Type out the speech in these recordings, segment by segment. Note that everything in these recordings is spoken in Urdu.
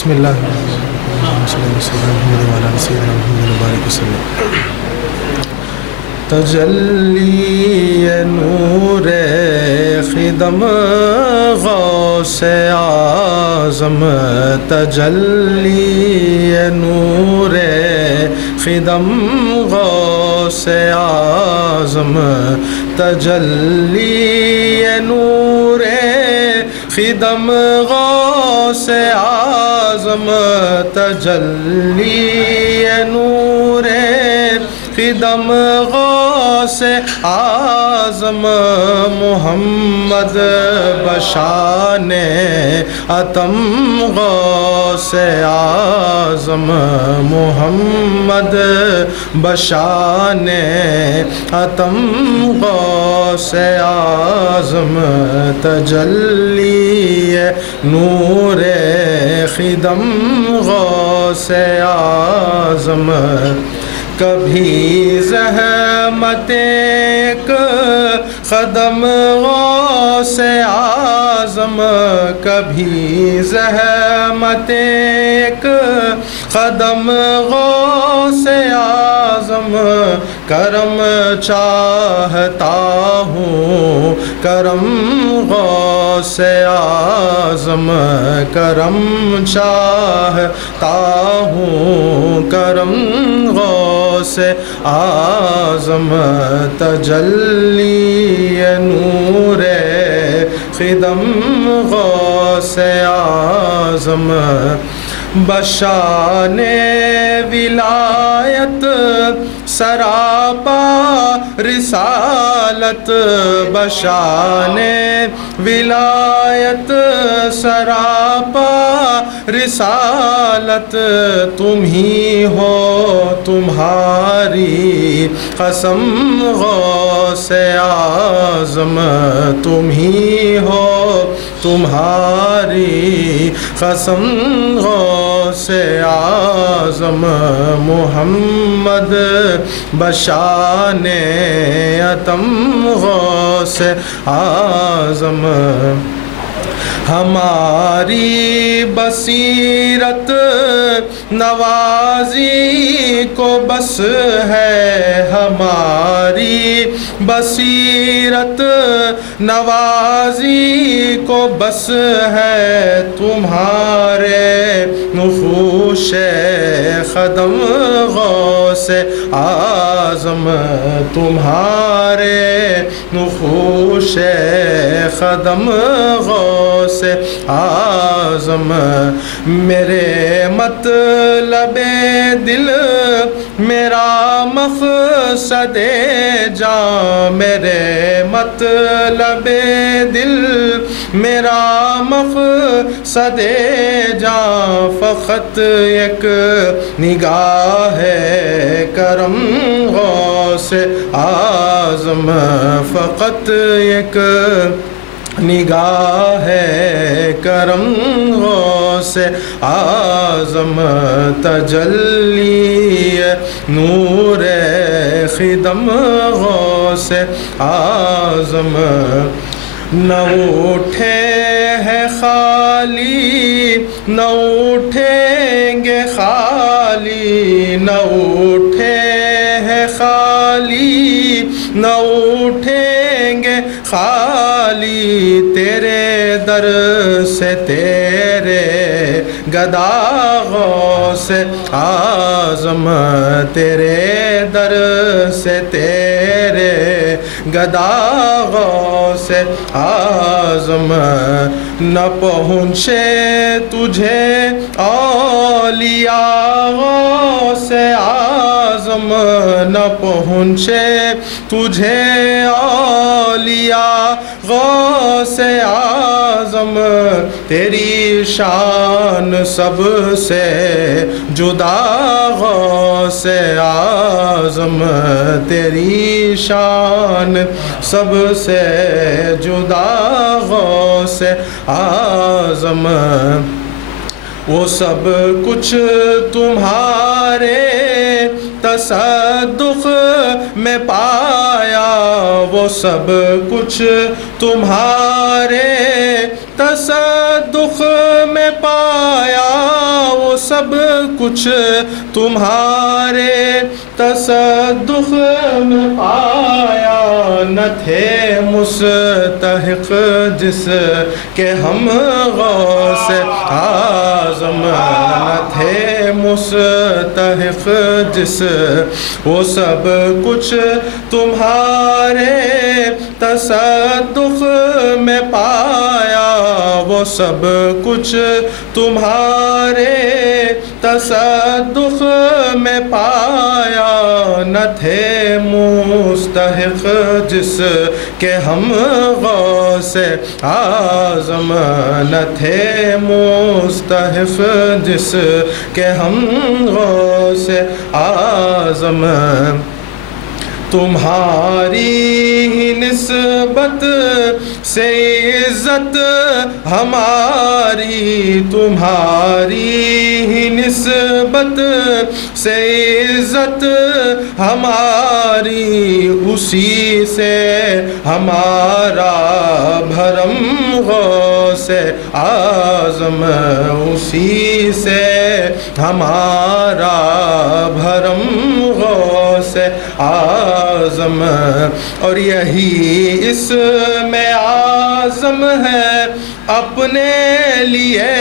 بسم اللہ الرحمن الرحیم. تجلی نور خدم غوث اعظم، تجلی نور خدم غوث اعظم، تجلی نور خدم غوث اعظم، تجلی نور خدم غوث اعظم، محمد بشان عتم غوث اعظم، محمد بشان عتم غوث اعظم، تجلی نور خدم غوث اعظم. کبھی زحمت ایک قدم غوث اعظم، کبھی زحمت ایک قدم غوث اعظم، کرم چاہتا ہوں کرم غوث اعظم، کرم چاہتا ہوں کرم غوث اعظم، تجلی نور خدم غوث اعظم. بشان ولایت سراپا رسالت، بشان ولایت سراپا رسالت، تم ہی ہو تمہاری قسم غوث اعظم، تم ہی ہو تمہاری قسم غوث اعظم، محمد بشان عتم غوث اعظم. ہماری بصیرت نوازی کو بس ہے، ہماری بصیرت نوازی کو بس ہے، تمہارے نقوش قدم غوث اعظم، تمہارے نقوش قدم غوث اعظم. میرے مطلب دل میرا مقصد جاں، میرے مطلب دل میرا مقصد جاں، فقط ایک نگاہ کرم غوث اعظم، فقط ایک نگاہ کرم غوث اعظم، تجلی نور خدم غوث اعظم. نہ اٹھے ہے خالی نہ اٹھیں گے خالی، نہ اٹھے ہے خالی نہ اٹھیں گے خالی، تیرے در سے تیرے گدا غوث اعظم، تیرے در سے تیرے گدا غوث اعظم. نہ پہنچے تجھے اولیاء غوث اعظم، نہ پہنچے تجھے اولیاء غوث اعظم، تیری شان سب سے جدا غوث اعظم، تیری شان سب سے جدا غوث اعظم. وہ سب کچھ تمہارے تصدق میں پایا، وہ سب کچھ تمہارے تصدق میں پایا، سب کچھ تمہارے تصدق میں پایا، نہ تھے مستحق جس کہ ہم غوث اعظم نہ تھے مستحق جس، وہ سب کچھ تمہارے تصدق میں پایا، وہ سب کچھ تمہارے تصدق میں پایا، نہ تھے مستحق جس کہ ہم غوث اعظم نہ تھے مستحق جس کہ ہم غوث اعظم، تمہاری ہی نسبت سے عزت ہماری، تمہاری ہی نسبت سے عزت ہماری، اسی سے ہمارا بھرم غوث اعظم، اسی سے ہمارا بھرم غوث اعظم، اور یہی اس میں اعظم ہے اپنے لیے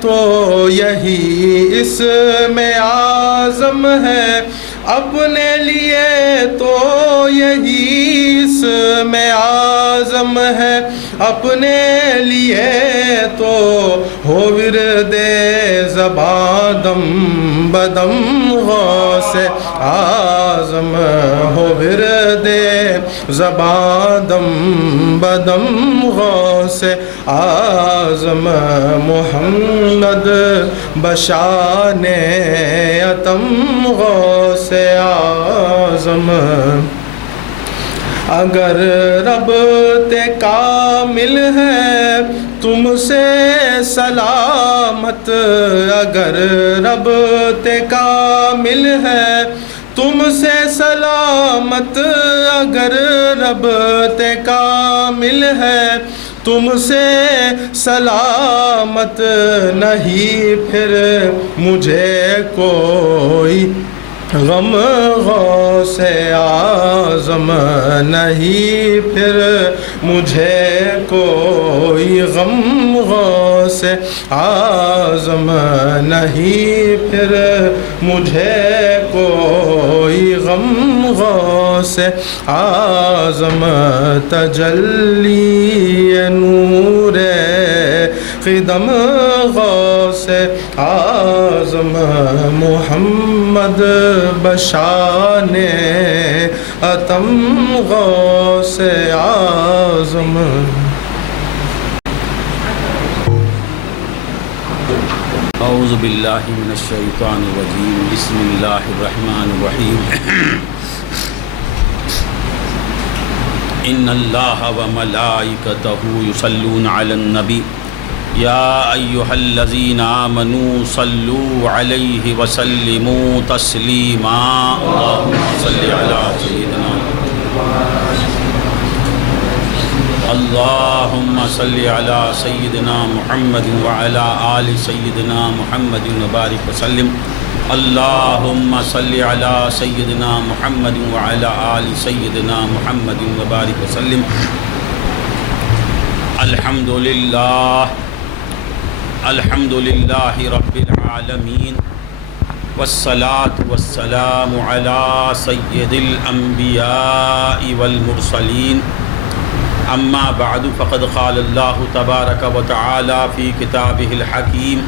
تو، یہی اس میں اعظم ہے اپنے لیے تو، یہی اس میں اعظم ہے اپنے لیے تو، ہو ورد زباں دم بدم غوث اعظم، ہو ورد زباں دم بدم غوث اعظم، محمد بشان اتم غوث اعظم، اگر ربط کامل ہے تم سے سلامت، اگر ربط کامل ہے تم سے سلامت، اگر ربط کامل ہے تم سے سلامت، نہیں پھر مجھے کوئی غم غوث اعظم، نہیں پھر مجھے کوئی غم غوث اعظم، نہیں پھر مجھے کوئی غم غوث اعظم، تجلی نور قدم غوث اعظم، محمد بشان اتم غوث اعظم۔ اعوذ باللہ من الشیطان الرجیم، بسم اللہ الرحمن الرحیم، ان اللہ وملائکتہ یصلون علی النبی یا ایہا الذین آمنوا صلوا علیہ وسلموا تسلیما، اللہم صلی علی سیدنا اللہم صلی علی سیدنا محمد وعلی آل سیدنا محمد وبارک وسلم، اللہم صلی علی سیدنا محمد وعلی آل سیدنا محمد وبارک وسلم۔ الحمدللہ الحمدللہ رب العالمین، والصلاة والسلام علی سید الانبیاء والمرسلین، اما بعد فقد قال اللہ تبارک و تعالی فی کتابہ الحکیم،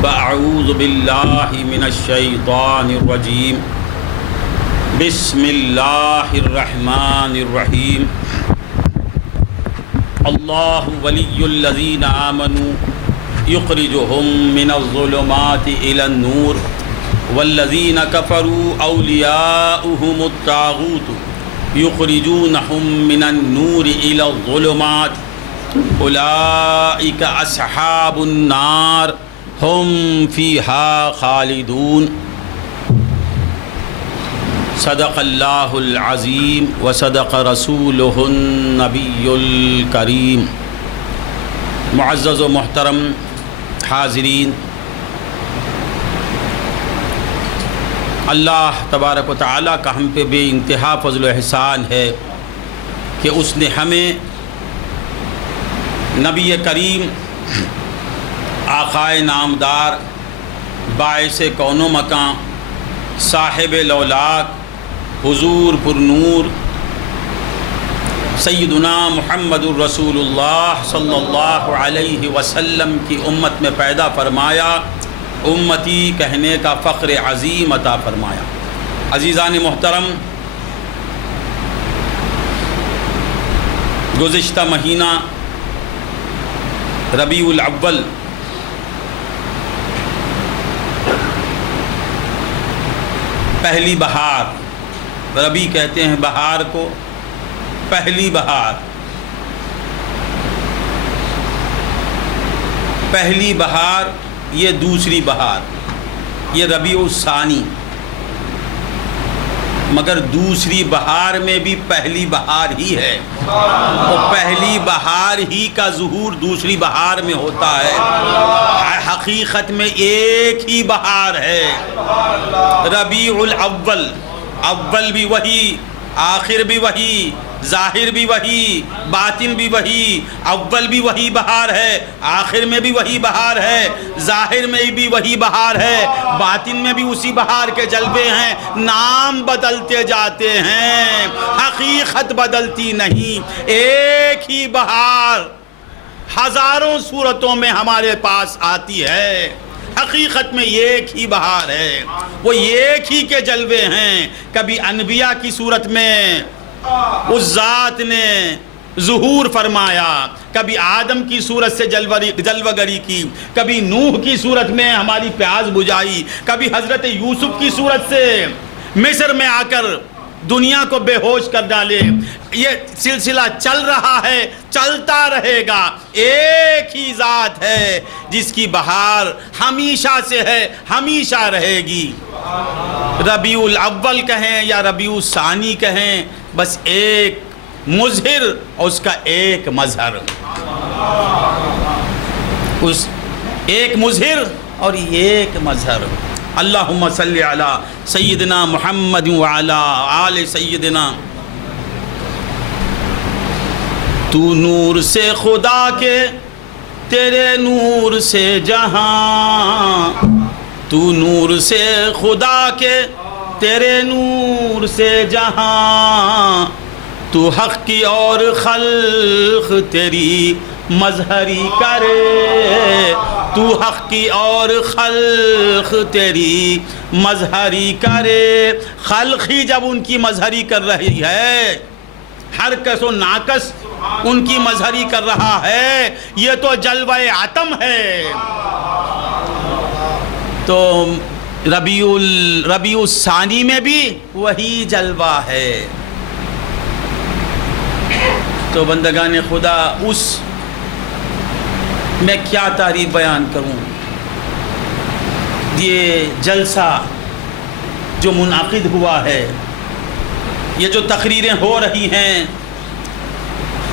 فاعوذ باللہ من الشیطان الرجیم، بسم اللہ الرحمن الرحیم، اللہ ولی الذین آمنوا یخرجہم من الظلمات الی النور، والذین کفروا اولیاؤہم الطاغوت یخرجونہم من النور الی الظلمات، اولئک اصحاب النار ہم فیہا خالدون۔ صدق اللہ العظیم وصدق رسولہ النبی الکریم۔ معزز و محترم حاضرین، اللہ تبارک و تعالیٰ کا ہم پہ بے انتہا فضل و احسان ہے کہ اس نے ہمیں نبی کریم آقائے نامدار باعث کون و مکان صاحب لولاک حضور پر نور سیدنا محمد الرسول اللہ صلی اللہ علیہ وسلم کی امت میں پیدا فرمایا، امتی کہنے کا فخر عظیم عطا فرمایا۔ عزیزان محترم، گزشتہ مہینہ ربیع الاول پہلی بہار، ربیع کہتے ہیں بہار کو، پہلی بہار، پہلی بہار، یہ دوسری بہار، یہ ربیع الثانی، مگر دوسری بہار میں بھی پہلی بہار ہی ہے، اور پہلی بہار ہی کا ظہور دوسری بہار میں ہوتا ہے۔ حقیقت میں ایک ہی بہار ہے، ربیع الاول، اول بھی وہی، آخر بھی وہی، ظاہر بھی وہی، باطن بھی وہی، اول بھی وہی بہار ہے، آخر میں بھی وہی بہار ہے، ظاہر میں بھی وہی بہار ہے، باطن میں بھی اسی بہار کے جلوے ہیں، نام بدلتے جاتے ہیں، حقیقت بدلتی نہیں، ایک ہی بہار ہزاروں صورتوں میں ہمارے پاس آتی ہے، حقیقت میں ایک ہی بہار ہے، وہ ایک ہی کے جلوے ہیں۔ کبھی انبیاء کی صورت میں اس ذات نے ظہور فرمایا، کبھی آدم کی صورت سے جلوہ گری کی، کبھی نوح کی صورت میں ہماری پیاس بجھائی، کبھی حضرت یوسف کی صورت سے مصر میں آ کر دنیا کو بے ہوش کر ڈالے۔ یہ سلسلہ چل رہا ہے، چلتا رہے گا، ایک ہی ذات ہے جس کی بہار ہمیشہ سے ہے، ہمیشہ رہے گی۔ ربیع الاول کہیں یا ربیع الثانی کہیں، بس ایک مظہر اور اس کا ایک مظہر، اس ایک مظہر اور ایک مظہر۔ اللہم صلی علی سیدنا محمد وعلی آل سیدنا۔ تو نور سے خدا کے، تیرے نور سے جہاں، تو نور سے خدا کے، تیرے نور سے جہاں، تو حق کی اور خلق تیری مظہری کرے، تو حق کی اور خلق تیری مظہری کرے۔ خلق ہی جب ان کی مظہری کر رہی ہے، ہر کس و ناقص ان کی مظہری کر رہا ہے، یہ تو جلوہ عتم ہے۔ تو ربیع الثانی میں بھی وہی جلوہ ہے۔ تو بندگان خدا، اس میں کیا تعریف بیان کروں؟ یہ جلسہ جو منعقد ہوا ہے، یہ جو تقریریں ہو رہی ہیں،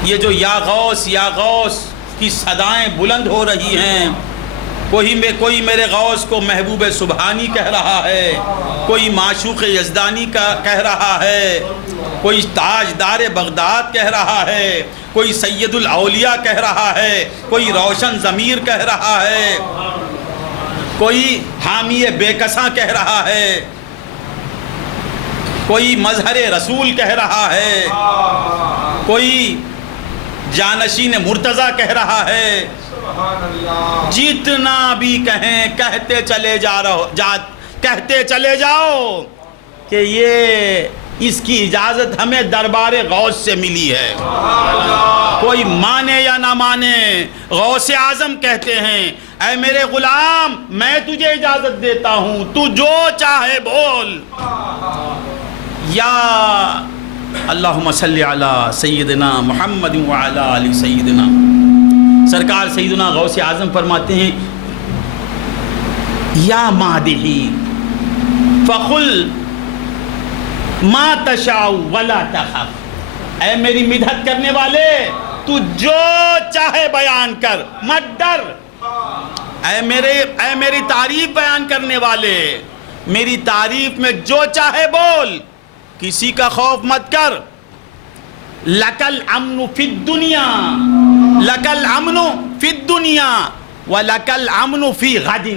یہ جو یا غوث یا غوث کی صدائیں بلند ہو رہی ہیں، کوئی میرے غوث کو محبوب سبحانی کہہ رہا ہے، کوئی معشوق یزدانی کا کہہ رہا ہے، کوئی تاجدار بغداد کہہ رہا ہے، کوئی سید الاولیاء کہہ رہا ہے، کوئی روشن ضمیر کہہ رہا ہے، کوئی حامی بے کساں کہہ رہا ہے، کوئی مظہر رسول کہہ رہا ہے، کوئی جانشین مرتضیٰ کہہ رہا ہے۔ جتنا بھی کہیں، کہتے چلے جاؤ کہ یہ اس کی اجازت ہمیں دربار غوث سے ملی ہے، کوئی مانے یا نہ مانے، غوث اعظم کہتے ہیں اے میرے غلام میں تجھے اجازت دیتا ہوں، تو جو چاہے بول۔ یا اللہم صلی علی سیدنا محمد وعلی آل سیدنا۔ سرکار سیدنا غوث اعظم فرماتے ہیں یا مادحی فقل ما تشاء ولا تخف، اے میری مدحت کرنے والے تو جو چاہے بیان کر، مت ڈر۔ اے میری تعریف بیان کرنے والے میری تعریف میں جو چاہے بول، کسی کا خوف مت کر. لکل امن فی الدنیا، لکل امن فی الدنیا وَلَكَ الْأَمْنُ فِي غَدٍ.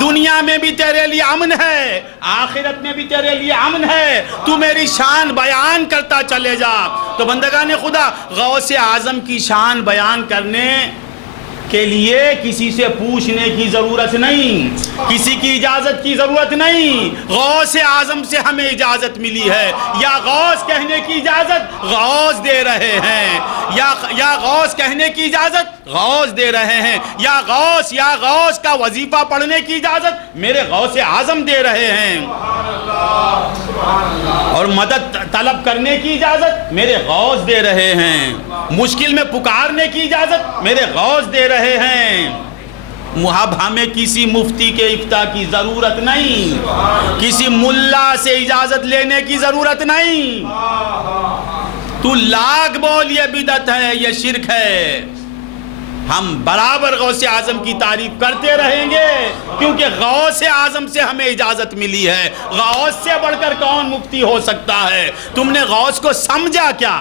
دنیا میں بھی تیرے لیے امن ہے، آخرت میں بھی تیرے لیے امن ہے. تو میری شان بیان کرتا چلے جا. تو بندگان خدا، غوث اعظم کی شان بیان کرنے کے لیے کسی سے پوچھنے کی ضرورت نہیں، کسی کی اجازت کی ضرورت نہیں. غوث اعظم سے ہمیں اجازت ملی ہے. یا غوث کہنے کی اجازت غوث دے رہے ہیں، یا غوث کہنے کی اجازت غوث دے رہے ہیں، یا غوث کا وظیفہ پڑھنے کی اجازت میرے غوث اعظم دے رہے ہیں، اور مدد طلب کرنے کی اجازت میرے غوث دے رہے ہیں، مشکل میں پکارنے کی اجازت میرے غوث دے رہے ہیں. اب ہمیں کسی مفتی کے افتاء کی ضرورت نہیں، کسی ملا سے اجازت لینے کی ضرورت نہیں. تو لاکھ بول یہ بدعت ہے، یہ شرک ہے، ہم برابر غوث اعظم کی تعریف کرتے رہیں گے، کیونکہ غوث اعظم سے ہمیں اجازت ملی ہے. غوث سے بڑھ کر کون مفتی ہو سکتا ہے؟ تم نے غوث کو سمجھا کیا؟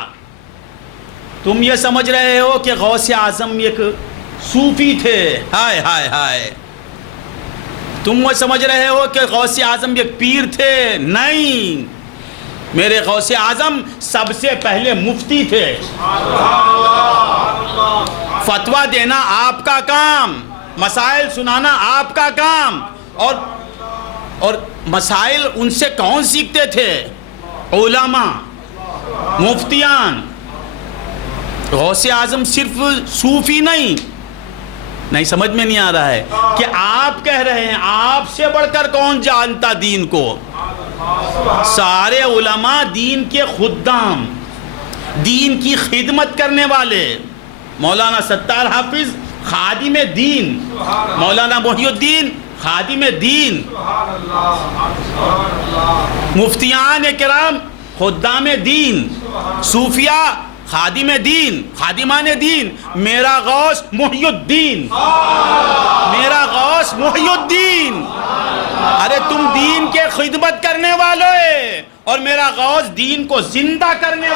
تم یہ سمجھ رہے ہو کہ غوث اعظم ایک صوفی تھے. ہائے ہائے ہائے. تم وہ سمجھ رہے ہو کہ غوث اعظم ایک پیر تھے. نہیں، میرے غوث اعظم سب سے پہلے مفتی تھے. فتویٰ دینا آپ کا کام، مسائل سنانا آپ کا کام. اور مسائل ان سے کون سیکھتے تھے؟ علماء، مفتیان. غوث اعظم صرف صوفی نہیں، سمجھ میں نہیں آ رہا ہے کہ آپ کہہ رہے ہیں آپ سے بڑھ کر کون جانتا دین کو؟ سارے علماء دین کے خدام، دین کی خدمت کرنے والے. مولانا ستار حافظ خادم دین، مولانا محی الدین خادم دین، مفتیان کرام خدام دین، صوفیاء خادم دین، خادمان دین. میرا غوث محی الدین، میرا غوث محی الدین. ارے تم دین کے خدمت کرنے والے، اور میرا غوث دین کو زندہ کرنے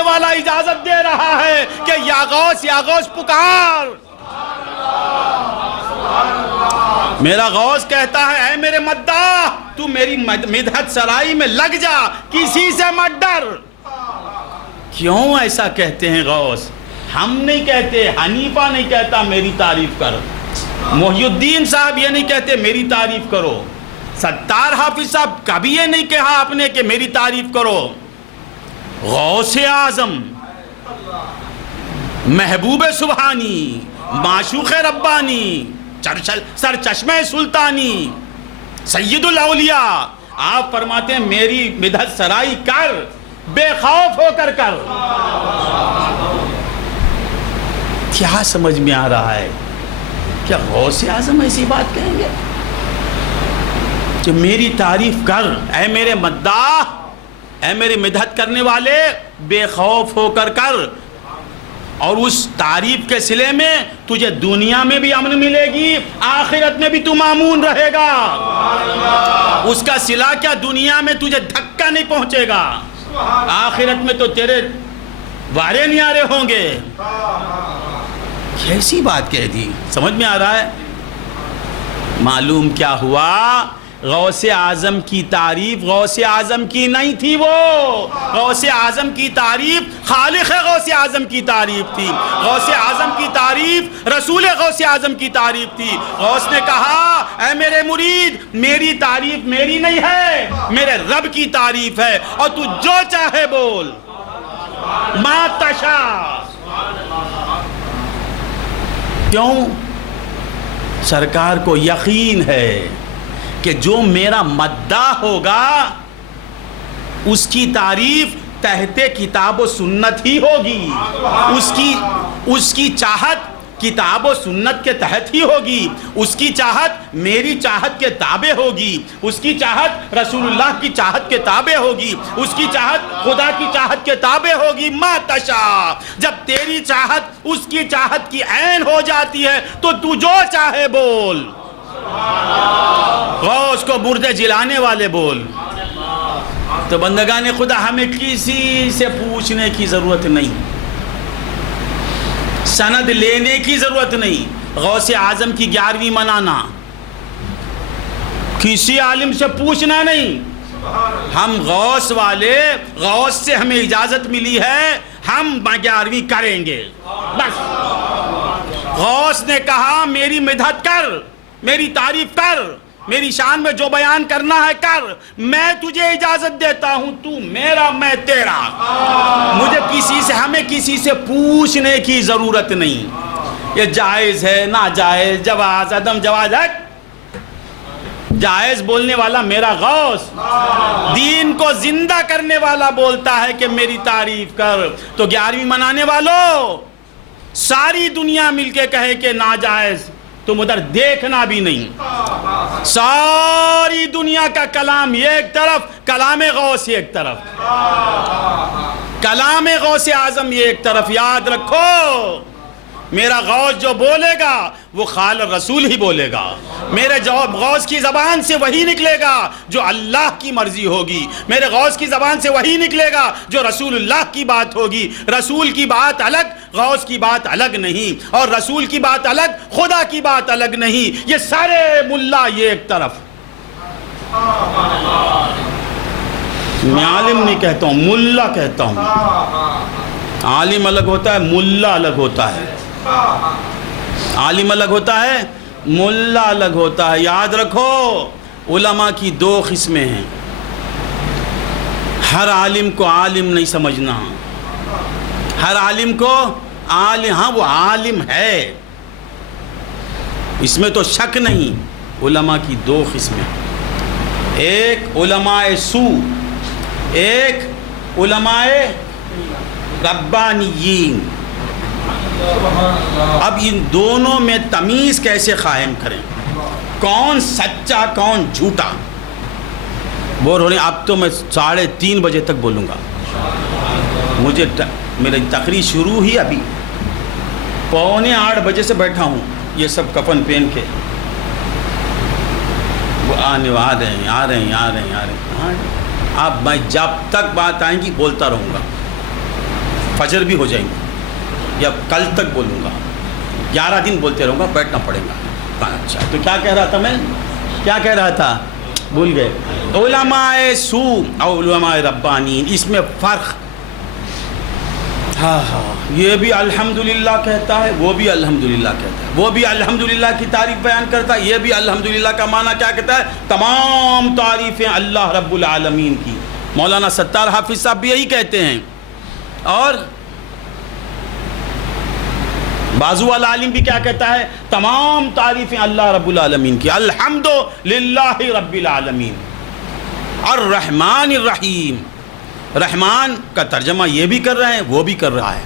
والا اجازت دے رہا ہے کہ یا غوث پکار. میرا غوث کہتا ہے اے میرے مداح، تو میری مدحت سرائی میں لگ جا، کسی سے مت ڈر. کیوں ایسا کہتے ہیں غوث؟ ہم نہیں کہتے، حنیفہ نہیں کہتا میری تعریف کر، محی الدین صاحب یہ نہیں کہتے میری تعریف کرو، ستار حافظ صاحب کبھی یہ نہیں کہا آپ نے کہ میری تعریف کرو. غوث اعظم، محبوب سبحانی، معشوق ربانی، سرچشمہ سلطانی، سید الاولیاء، آپ فرماتے ہیں میری مدحت سرائی کر، بے خوف ہو کر کر. کیا سمجھ میں آ رہا ہے؟ کیا غوث اعظم ایسی بات کہیں گے کہ میری تعریف کر اے میرے مداح، اے میری مدحت کرنے والے، بے خوف ہو کر کر، اور اس تعریف کے صلے میں تجھے دنیا میں بھی امن ملے گی، آخرت میں بھی تو مامون رہے گا. اس کا صلہ کیا، دنیا میں تجھے دھکا نہیں پہنچے گا، آخرت میں تو تیرے وارے نیارے ہوں گے. کیسی بات کہہ دی؟ سمجھ میں آ رہا ہے؟ معلوم کیا ہوا؟ غوث اعظم کی تعریف غوث اعظم کی نہیں تھی، وہ غوث اعظم کی تعریف خالق غوث اعظم کی تعریف تھی. غوث اعظم کی تعریف رسول غوث اعظم کی تعریف تھی. غوث نے کہا اے میرے مرید، میری تعریف میری نہیں ہے، میرے رب کی تعریف ہے، اور تو جو چاہے بول، ما تشاء. کیوں؟ سرکار کو یقین ہے کہ جو میرا مداح ہوگا اس کی تعریف تحت کتاب و سنت ہی ہوگی، اس کی چاہت کتاب و سنت کے تحت ہی ہوگی، اس کی چاہت میری چاہت کے تابع ہوگی، اس کی چاہت رسول اللہ کی چاہت کے تابع ہوگی، اس کی چاہت خدا کی چاہت کے تابع ہوگی. ما تشاء. جب تیری چاہت اس کی چاہت کی عین ہو جاتی ہے تو تو جو چاہے بول. غوث کو مردے جلانے والے بول. تو بندگان خدا ہمیں کسی سے پوچھنے کی ضرورت نہیں، سند لینے کی ضرورت نہیں. غوث اعظم کی 11ویں منانا، کسی عالم سے پوچھنا نہیں. ہم غوث والے، غوث سے ہمیں اجازت ملی ہے، ہم 11ویں کریں گے بس. غوث نے کہا میری مدحت کر، میری تعریف کر، میری شان میں جو بیان کرنا ہے کر، میں تجھے اجازت دیتا ہوں، تو میرا میں تیرا. مجھے ہمیں کسی سے پوچھنے کی ضرورت نہیں. یہ جائز ہے، ناجائز، جواز، عدم جواز ہے. جائز بولنے والا میرا غوث، دین کو زندہ کرنے والا بولتا ہے کہ میری تعریف کر. تو 11ویں منانے والوں، ساری دنیا مل کے کہے کہ ناجائز، تم ادھر دیکھنا بھی نہیں. ساری دنیا کا کلام یہ ایک طرف، کلام غوث ایک طرف، کلام غوث اعظم یہ ایک طرف. یاد رکھو میرا غوث جو بولے گا وہ خال رسول ہی بولے گا. میرے غوث کی زبان سے وہی نکلے گا جو اللہ کی مرضی ہوگی. میرے غوث کی زبان سے وہی نکلے گا جو رسول اللہ کی بات ہوگی. رسول کی بات الگ، غوث کی بات الگ نہیں، اور رسول کی بات الگ، خدا کی بات الگ نہیں. یہ سارے ملا یہ ایک طرف. میں عالم نہیں کہتا ہوں، ملا کہتا ہوں. عالم الگ ہوتا ہے، ملا الگ ہوتا ہے. عالم الگ ہوتا ہے، ملا الگ ہوتا ہے. یاد رکھو علماء کی 2 قسمیں ہیں. ہر عالم کو عالم نہیں سمجھنا، ہر عالم کو عالم، ہاں وہ عالم ہے، اس میں تو شک نہیں. علماء کی 2 قسمیں، ایک علماء سو، ایک علماء ربانیین. اب ان دونوں میں تمیز کیسے قائم کریں، کون سچا کون جھوٹا. بور ہو رہے ہیں. اب تو میں 3:30 بجے تک بولوں گا. مجھے میری تقریر شروع ہی ابھی 7:45 بجے سے بیٹھا ہوں. یہ سب کفن پہن کے وہ آ رہے ہیں. اب میں جب تک بات آئیں گی بولتا رہوں گا، فجر بھی ہو جائیں گے، یا کل تک بولوں گا. 11 دن بولتے رہوں گا، بیٹھنا پڑے گا. اچھا تو کیا کہہ رہا تھا میں، کیا کہہ رہا تھا، بھول گئے. علماء سو اور علماء ربانین، اس میں فرق. ہاں یہ بھی الحمدللہ کہتا ہے، وہ بھی الحمدللہ کہتا ہے، وہ بھی الحمدللہ کی تعریف بیان کرتا ہے، یہ بھی الحمدللہ کا معنی کیا کہتا ہے، تمام تعریفیں اللہ رب العالمین کی. مولانا ستار حافظ صاحب بھی یہی کہتے ہیں. اور بازو والا عالم بھی کیا کہتا ہے، تمام تعریفیں اللہ رب العالمین کی. الحمدللہ رب العالمین الرحمن الرحیم. رحمان کا ترجمہ یہ بھی کر رہے ہیں، وہ بھی کر رہا ہے.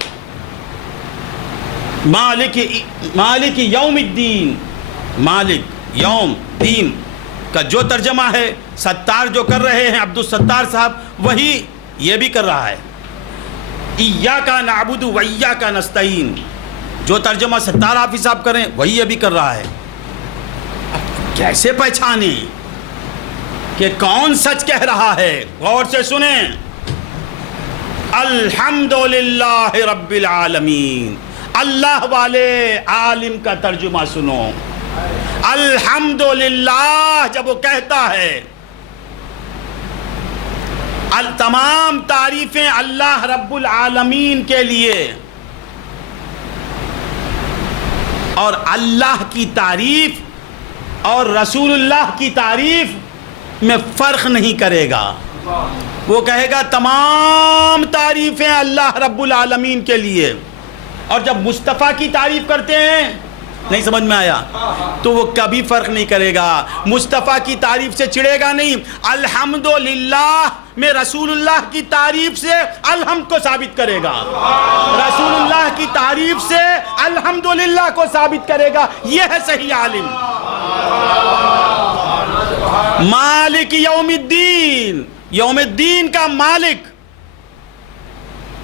مالک یوم الدین، مالک یوم دین کا جو ترجمہ ہے ستار جو کر رہے ہیں عبدالستار صاحب، وہی یہ بھی کر رہا ہے. ایاک نعبد و ایاک نستعین، جو ترجمہ ستار حافظ صاحب کریں وہی یہ بھی کر رہا ہے. اب کیسے پہچانے کہ کون سچ کہہ رہا ہے؟ غور سے سنیں. الحمدللہ رب العالمین، اللہ والے عالم کا ترجمہ سنو. الحمدللہ جب وہ کہتا ہے، تمام تعریفیں اللہ رب العالمین کے لیے، اور اللہ کی تعریف اور رسول اللہ کی تعریف میں فرق نہیں کرے گا. وہ کہے گا تمام تعریفیں اللہ رب العالمین کے لیے. اور جب مصطفیٰ کی تعریف کرتے ہیں، نہیں سمجھ میں آیا، تو وہ کبھی فرق نہیں کرے گا، مصطفیٰ کی تعریف سے چڑھے گا نہیں. الحمدللہ میں رسول اللہ کی تعریف سے الحمد کو ثابت کرے گا، رسول اللہ کی تعریف سے الحمدللہ کو ثابت کرے گا. یہ ہے صحیح عالم. مالک یوم الدین، یوم الدین کا مالک،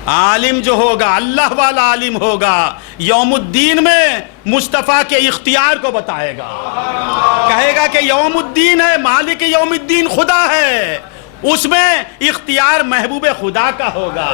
عالم جو ہوگا اللہ والا عالم ہوگا، یوم الدین میں مصطفیٰ کے اختیار کو بتائے گا، کہے گا کہ یوم الدین ہے، مالک یوم الدین خدا ہے، اس میں اختیار محبوب خدا کا ہوگا،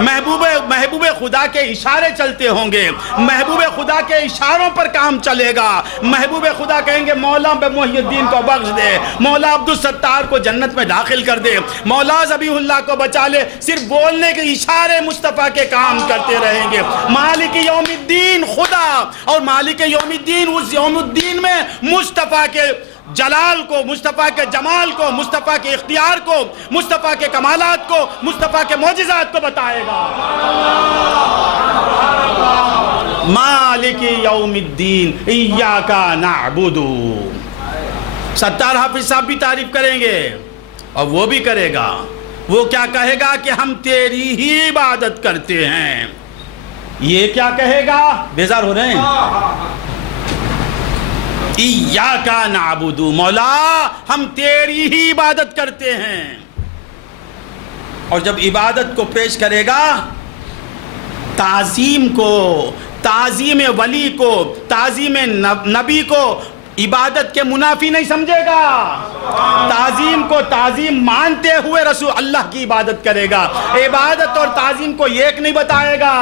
محبوب خدا کے اشارے چلتے ہوں گے، محبوب خدا کے اشاروں پر کام چلے گا، محبوب خدا کہیں گے مولا محی الدین کو بخش دے، مولا عبدالستار کو جنت میں داخل کر دے، مولا ذبیح اللہ کو بچا لے، صرف بولنے کے اشارے مصطفیٰ کے کام کرتے رہیں گے۔ مالک یوم الدین خدا، اور مالک یوم الدین اس یوم الدین میں مصطفیٰ کے جلال کو، مصطفیٰ کے جمال کو، مصطفیٰ کے اختیار کو، مصطفیٰ کے کمالات کو، مصطفیٰ کے معجزات کو بتائے گا۔ مالک یوم الدین ایاک نعبد۔ ستار حافظ صاحب بھی تعریف کریں گے اور وہ بھی کرے گا، وہ کیا کہے گا کہ ہم تیری ہی عبادت کرتے ہیں۔ یہ کیا کہے گا؟ بیزار ہو رہے ہیں؟ ایاک نعبد، مولا ہم تیری ہی عبادت کرتے ہیں۔ اور جب عبادت کو پیش کرے گا، تعظیم کو، تعظیم ولی کو، تعظیم نبی کو عبادت کے منافی نہیں سمجھے گا، تعظیم کو تعظیم مانتے ہوئے رسول اللہ کی عبادت کرے گا، عبادت اور تعظیم کو ایک نہیں بتائے گا۔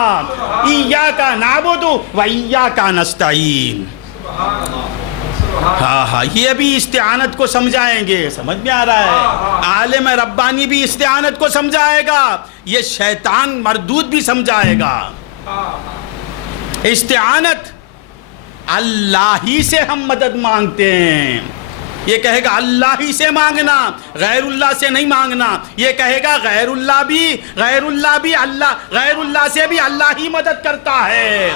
ایاک نعبد و ایاک نستعین۔ ہاں یہ بھی استعانت کو سمجھائیں گے، سمجھ میں آ رہا ہے؟ عالم ربانی بھی استعانت کو سمجھائے گا، یہ شیطان مردود بھی سمجھائے گا۔ استعانت اللہ ہی سے ہم مدد مانگتے ہیں، یہ کہے گا اللہ ہی سے مانگنا، غیر اللہ سے نہیں مانگنا۔ یہ کہے گا غیر اللہ بھی اللہ، غیر اللہ سے بھی اللہ ہی مدد کرتا ہے،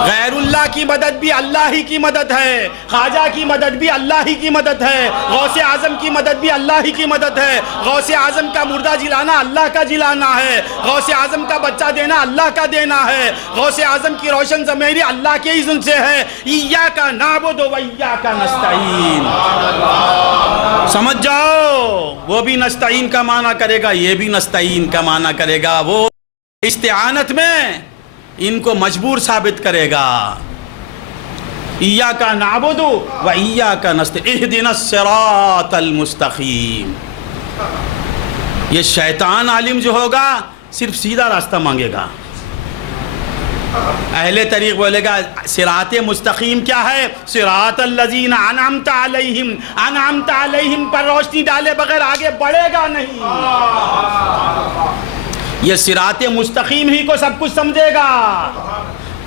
غیر اللہ کی مدد بھی اللہ ہی کی مدد ہے، خواجہ کی مدد بھی اللہ ہی کی مدد ہے، غوث اعظم کی مدد بھی اللہ ہی کی مدد ہے، غوث اعظم کا مردہ جلانا اللہ کا جلانا ہے، غوث اعظم کا بچہ دینا اللہ کا دینا ہے، غوث اعظم کی روشن ضمیری اللہ کے اذن سے ہے۔ ایاک نعبد و ایاک نستعین۔ سمجھ جاؤ، وہ بھی نستعین کا معنی کرے گا، یہ بھی نستعین کا معنی کرے گا، وہ استعانت میں ان کو مجبور ثابت کرے گا۔ ایاک نعبد و ایاک نستعین اہدنا الصراط المستقیم۔ یہ شیطان عالم جو ہوگا صرف سیدھا راستہ مانگے گا، اہل طریق بولے گا صراط مستقیم کیا ہے؟ صراط الذین انعمت علیہم، انعمت علیہم پر روشنی ڈالے بغیر آگے بڑھے گا نہیں۔ یہ صراط مستقیم ہی کو سب کچھ سمجھے گا۔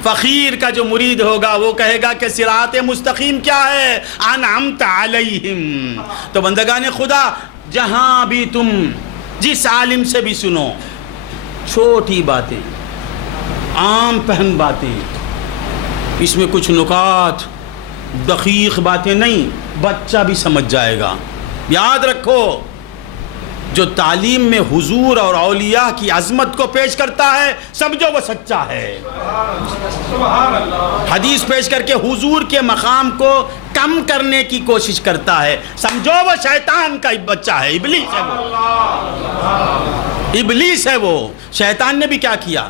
فقیر کا جو مرید ہوگا وہ کہے گا کہ صراط مستقیم کیا ہے؟ انعمت علیہم۔ تو بندگان خدا، جہاں بھی تم جس عالم سے بھی سنو، چھوٹی باتیں، عام پہن باتیں، اس میں کچھ نکات دقیق باتیں نہیں، بچہ بھی سمجھ جائے گا۔ یاد رکھو، جو تعلیم میں حضور اور اولیاء کی عظمت کو پیش کرتا ہے سمجھو وہ سچا ہے۔ حدیث پیش کر کے حضور کے مقام کو کم کرنے کی کوشش کرتا ہے سمجھو وہ شیطان کا بچہ ہے، ابلیس ہے وہ، ابلیس ہے وہ۔ شیطان نے بھی کیا کیا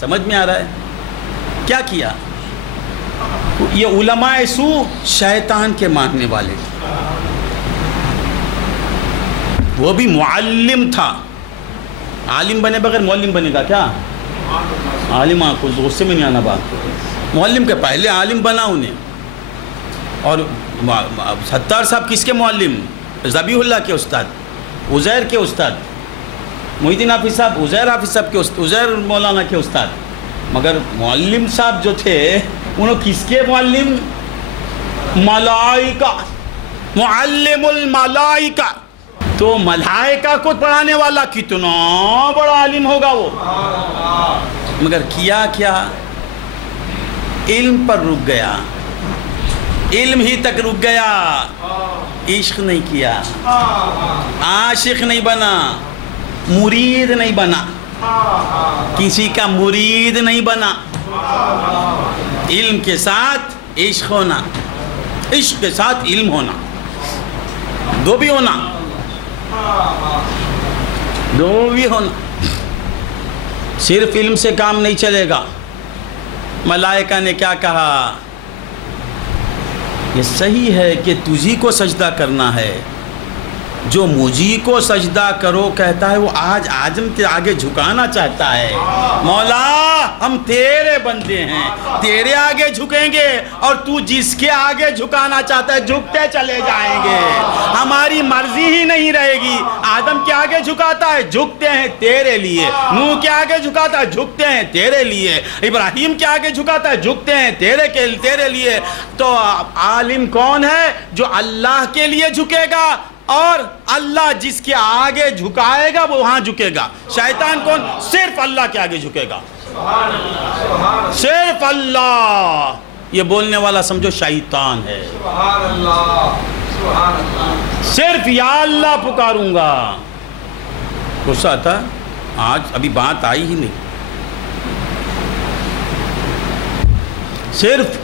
سمجھ میں آ رہا ہے؟ کیا کیا؟ یہ علماء سو شیطان کے ماننے والے، وہ بھی معلم تھا۔ عالم بنے بغیر معلم بنے گا کیا؟ عالم کو غصے میں نہیں آنا بات، معلم کے پہلے عالم بنا انہیں۔ اور ستار صاحب کس کے معلم؟ ذبیح اللہ کے استاد، عزیر کے استاد، محی الدین حافظ صاحب عزیر حافظ صاحب کے استاد، عزیر مولانا کے استاد۔ مگر معلم صاحب جو تھے انہوں کس کے معلم؟ ملائکہ، معلم الملائکہ۔ تو ملائکہ کو پڑھانے والا کتنا بڑا عالم ہوگا وہ، مگر کیا کیا؟ علم پر رک گیا، علم ہی تک رک گیا، عشق نہیں کیا، عاشق نہیں بنا، مرید نہیں بنا، کسی کا مرید نہیں بنا۔ علم کے ساتھ عشق ہونا، عشق کے ساتھ علم ہونا، دو بھی ہونا، دو بھی ہونا۔ صرف علم سے کام نہیں چلے گا. ملائکہ نے کیا کہا؟ یہ صحیح ہے کہ تجھی کو سجدہ کرنا ہے، جو مجھی کو سجدہ کرو کہتا ہے وہ آج آدم کے آگے جھکانا چاہتا ہے. مولا ہم تیرے بندے ہیں، تیرے آگے جھکیں گے، اور تو جس کے آگے جھکانا چاہتا ہے جھکتے چلے جائیں گے. ہماری مرضی ہی نہیں رہے گی. آدم کے آگے جھکاتا ہے جھکتے ہیں تیرے لیے، نوح کے آگے جھکاتا ہے جھکتے ہیں تیرے لیے، ابراہیم کے آگے جھکاتا ہے جھکتے ہیں تیرے لیے. تو عالم کون ہے؟ جو اللہ کے لیے جھکے گا، اور اللہ جس کے آگے جھکائے گا وہ وہاں جھکے گا. شیطان کون؟ صرف اللہ کے آگے جھکے گا، صرف اللہ. یہ بولنے والا سمجھو شیطان ہے. صرف یا اللہ پکاروں گا. غصہ تھا آج ابھی بات آئی ہی نہیں. صرف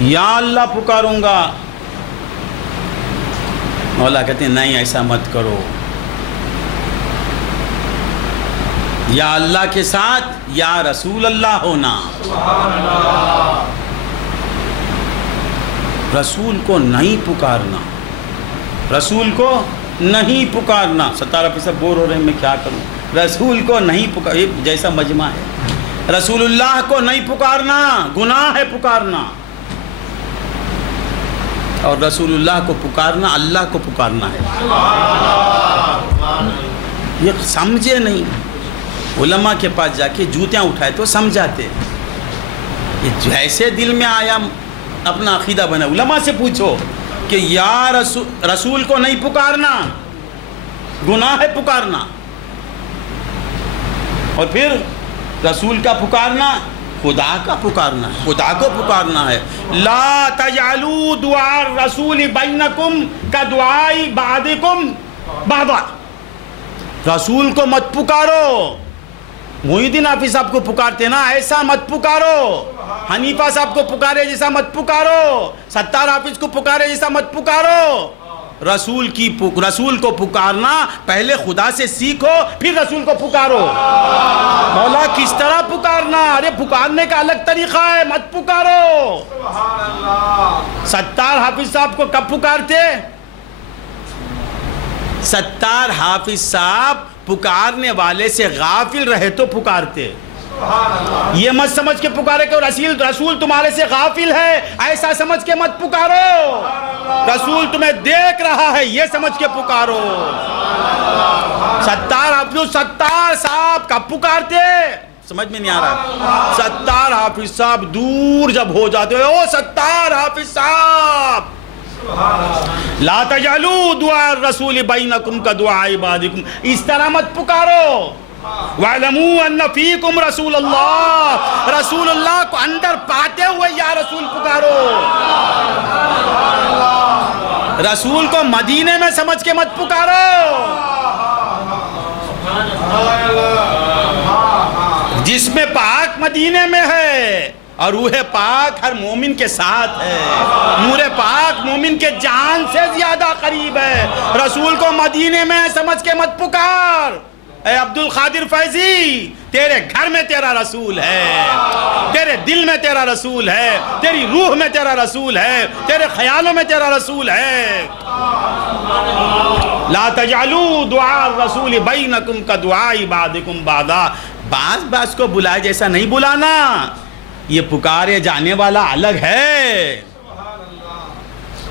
یا اللہ پکاروں گا. مولا کہتے ہیں نہیں ایسا مت کرو. یا اللہ کے ساتھ یا رسول اللہ ہونا. رسول کو نہیں پکارنا، رسول کو نہیں پکارنا. 17% بور ہو رہے ہیں، میں کیا کروں. رسول کو نہیں پکار، جیسا مجمع ہے، رسول اللہ کو نہیں پکارنا گناہ ہے پکارنا. اور رسول اللہ کو پکارنا اللہ کو پکارنا ہے. یہ سمجھے نہیں. علماء کے پاس جا کے جوتیاں اٹھائے تو سمجھاتے. یہ جیسے دل میں آیا اپنا عقیدہ بنا. علماء سے پوچھو کہ یا رسول کو نہیں پکارنا گناہ ہے پکارنا، اور پھر رسول کا پکارنا خدا کا پکارنا ہے، خدا کو پکارنا ہے. لا تجعلوا دعاء الرسول بینکم کدعاء بعضکم بعضا. رسول کو مت پکارو. محی الدین حافظ صاحب کو پکارتے نا، ایسا مت پکارو. حنیفہ صاحب کو پکارے جیسا مت پکارو. ستار حافظ کو پکارے جیسا مت پکارو. رسول کو پکارنا پہلے خدا سے سیکھو، پھر رسول کو پکارو. مولا کس طرح پکارنا؟ ارے پکارنے کا الگ طریقہ ہے، مت پکارو. ستار حافظ صاحب کو کب پکارتے؟ ستار حافظ صاحب پکارنے والے سے غافل رہے تو پکارتے. یہ مت سمجھ کے پکارے کہ رسول تمہارے سے غافل ہے، ایسا سمجھ کے مت پکارو. رسول تمہیں دیکھ رہا ہے یہ سمجھ کے پکارو. ستار صاحب کب پکارتے؟ سمجھ میں نہیں آ رہا. ستار حافظ صاحب دور جب ہو جاتے ہو، او ستار حافظ صاحب لا تجعلوا دعاء الرسول بینکم کدعاء بعضکم. اس طرح مت پکارو. وَاعْلَمُوا أَنَّ فِيكُمْ رَسُولَ اللَّهِ. رسول اللہ کو اندر پاتے ہوئے یا رسول پکارو. رسول کو مدینے میں سمجھ کے مت پکارو. جسم پاک مدینے میں ہے، اور روح پاک ہر مومن کے ساتھ ہے. نور پاک مومن کے جان سے زیادہ قریب ہے. رسول کو مدینے میں سمجھ کے مت پکار. اے عبد القادر فیضی، تیرے گھر میں تیرا رسول ہے، تیرے دل میں تیرا رسول ہے، تیری روح میں تیرا رسول ہے، تیرے خیالوں میں تیرا رسول ہے. لا تجعلوا دعاء الرسول بینکم کدعاء بعضکم بعضا. بعض کو بلائے جیسا نہیں بلانا. یہ پکارے جانے والا الگ ہے.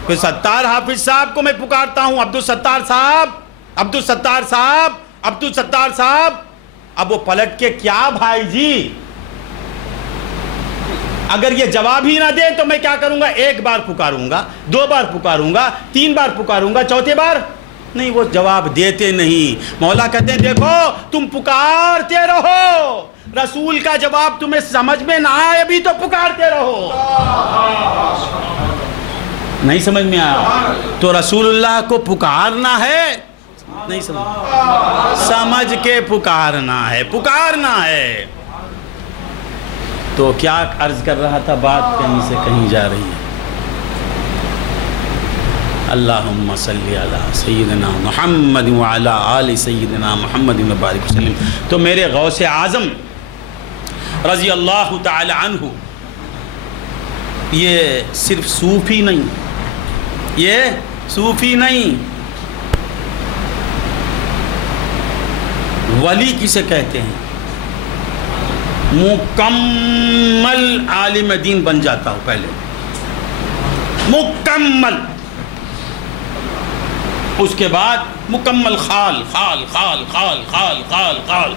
کوئی ستار حافظ صاحب کو میں پکارتا ہوں، عبد الستار صاحب. اب وہ پلٹ کے کیا بھائی جی، اگر یہ جواب ہی نہ دے تو میں کیا کروں گا؟ 1 بار پکاروں گا، 2 بار پکاروں گا، 3 بار پکاروں گا، 4تھے بار نہیں. وہ جواب دیتے نہیں. مولا کہتے ہیں دیکھو تم پکارتے رہو، رسول کا جواب تمہیں سمجھ میں نہ آئے ابھی تو پکارتے رہو. نہیں سمجھ میں آیا تو رسول اللہ کو پکارنا ہے، نہیں سمجھ کے پکارنا ہے. تو کیا عرض کر رہا تھا، بات کہیں سے کہیں جا رہی ہے. اللہم صلی علی سیدنا محمد وعلی آل سیدنا محمد وبارک وسلم۔ تو میرے غوث اعظم رضی اللہ تعالی عنہ یہ صرف صوفی نہیں، یہ صوفی نہیں، ولی کسے کہتے ہیں؟ مکمل عالم دین بن جاتا ہو پہلے، مکمل، اس کے بعد مکمل خال خال خال خال خال خال خال۔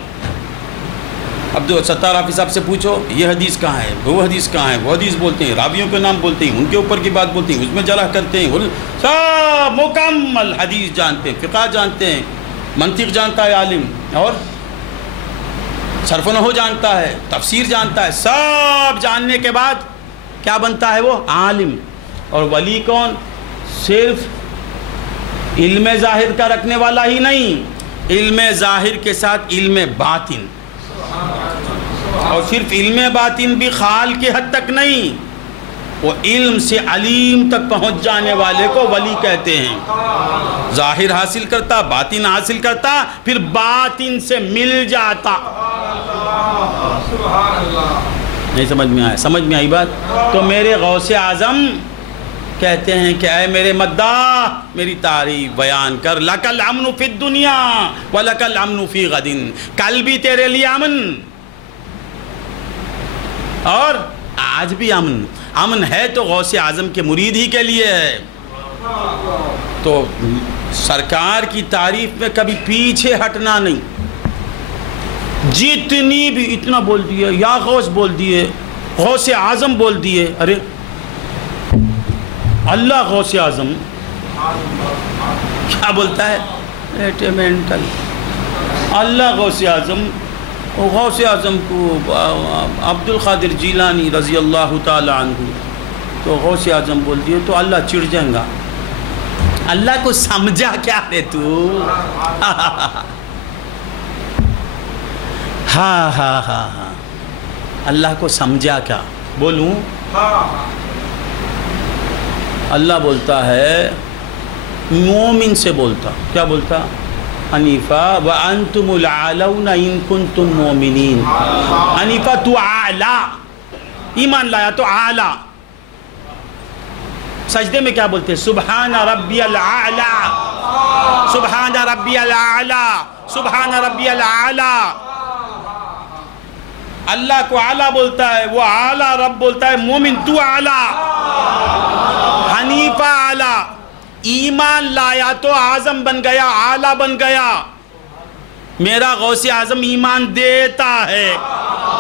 عبدالستار حافظ صاحب سے پوچھو یہ حدیث کہاں ہے، وہ حدیث کہاں ہے، وہ حدیث بولتے ہیں، راویوں کے نام بولتے ہیں، ان کے اوپر کی بات بولتے ہیں، اس میں جرح کرتے ہیں، سب مکمل حدیث جانتے ہیں، فقہ جانتے ہیں، منطق جانتا ہے عالم، اور صرف و نحو جانتا ہے، تفسیر جانتا ہے، سب جاننے کے بعد کیا بنتا ہے وہ؟ عالم۔ اور ولی کون؟ صرف علم ظاہر کا رکھنے والا ہی نہیں، علم ظاہر کے ساتھ علم باطن، اور صرف علم باطن بھی خال کے حد تک نہیں، وہ علم سے علیم تک پہنچ جانے والے کو ولی کہتے ہیں۔ ظاہر حاصل کرتا، باطن حاصل کرتا، پھر باطن سے مل جاتا۔ نہیں سمجھ میں آیا؟ سمجھ میں آئی بات؟ تو میرے غوث اعظم کہتے ہیں کہ اے میرے مداح میری تعریف بیان کر، لک الامن فی الدنیا ولک الامن فی غد، کل بھی تیرے لیے امن اور آج بھی امن۔ امن ہے تو غوث اعظم کے مرید ہی کے لیے ہے۔ تو سرکار کی تعریف میں کبھی پیچھے ہٹنا نہیں، جتنی بھی، اتنا بول دیے، یا غوث بول دیے، غوث اعظم بول دیے، ارے اللہ غوث اعظم کیا بولتا ہے؟ ایٹیمنٹل اللہ غوث اعظم۔ غوث اعظم کو عبد القادر جیلانی رضی اللہ تعالی عنہ تو غوث اعظم بول دیے تو اللہ چڑ جائیں گا۔ اللہ کو سمجھا کیا رے تو؟ ہاں ہاں ہاں ہاں، اللہ کو سمجھا کیا؟ بولوں؟ اللہ بولتا ہے مومن سے، بولتا کیا بولتا؟ حنیفہ وَأَنْتُمُ الْعَالَوْنَ إِن كُنْتُم مُؤْمِنِينَ۔ حنیفہ تو اعلیٰ، ایمان لایا تو اعلیٰ۔ سجدے میں کیا بولتے ہیں؟ سبحان ربی الاعلیٰ، سبحان ربی الاعلیٰ، سبحان ربی الاعلیٰ۔ اللہ کو اعلیٰ بولتا ہے، وہ اعلیٰ رب بولتا ہے، مومن تو اعلیٰ، حنیفہ اعلیٰ۔ ایمان لایا تو اعظم بن گیا، اعلیٰ بن گیا۔ میرا غوث اعظم ایمان دیتا ہے،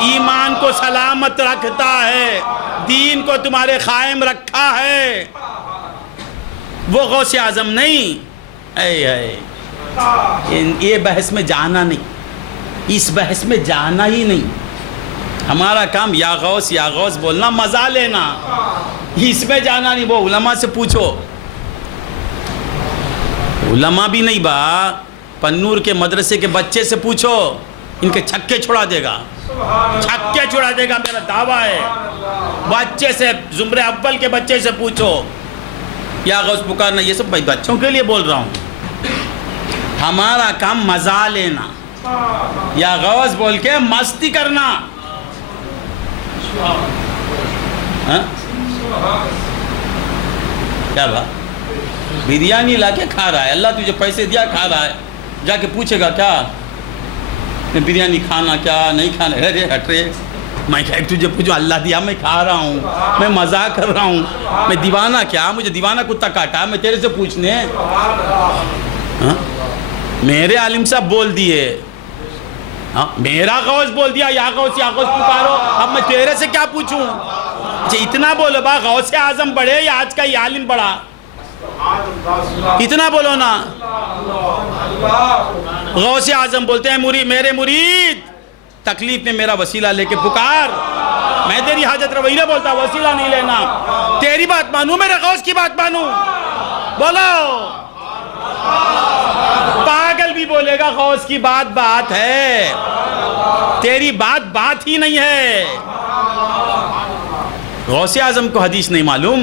ایمان کو سلامت رکھتا ہے، دین کو تمہارے قائم رکھا ہے، وہ غوث اعظم نہیں۔ یہ بحث میں جانا نہیں، اس بحث میں جانا ہی نہیں۔ ہمارا کام یا غوث بولنا، مزہ لینا، اس میں جانا نہیں۔ وہ علماء سے پوچھو، علماء بھی نہیں با، پنور کے مدرسے کے بچے سے پوچھو، ان کے چھکے چھڑا دے گا، چھکے چھڑا دے گا، میرا دعویٰ ہے۔ بچے سے، زمرے اول کے بچے سے پوچھو، یا غوث پکارنا، یہ سب بچوں کے لیے بول رہا ہوں۔ ہمارا کام مزہ لینا، یا غوث بول کے مستی کرنا۔ کیا بات؟ بریانی لا کے کھا رہا ہے، اللہ تجھے پیسے دیا کھا رہا ہے، جا کے پوچھے گا کیا بریانی کھانا کیا نہیں کھانا؟ ارے ہٹ رے، میں تجھے پوچھو، اللہ دیا میں کھا رہا ہوں، میں مزاق کر رہا ہوں، میں دیوانہ کیا؟ مجھے دیوانہ کتا کاٹا میں تیرے سے پوچھنے؟ میرے عالم صاحب بول دیے، میرا غوث بول دیا، یا غوث پکارو، اب میں تیرے سے کیا پوچھوں؟ اتنا بولو با، غوث اعظم بڑھے یا آج کا یہ عالم بڑھا؟ اتنا بولو نا۔ غوث اعظم بولتے ہیں میرے مرید تکلیف میں میرا وسیلہ لے کے پکار، میں تیری حاجت روئی نہ بولتا، وسیلہ نہیں لینا، تیری بات مانوں، میرے غوث کی بات مانوں۔ بولو، پاگل بھی بولے گا غوث کی بات بات ہے، تیری بات بات ہی نہیں ہے۔ غوث اعظم کو حدیث نہیں معلوم،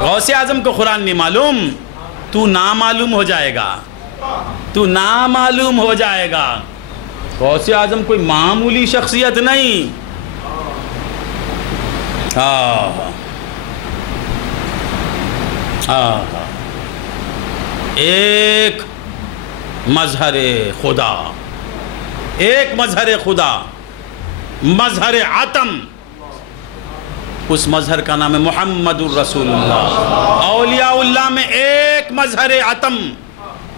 غوث اعظم کو قرآن نہیں معلوم، تو نامعلوم ہو جائے گا، تو نامعلوم ہو جائے گا۔ غوث اعظم کوئی معمولی شخصیت نہیں۔ ایک مظہر خدا، ایک مظہر خدا، مظہر عتم، اس مظہر کا نام ہے محمد الرسول اللہ۔ اولیاء اللہ میں ایک مظہر عتم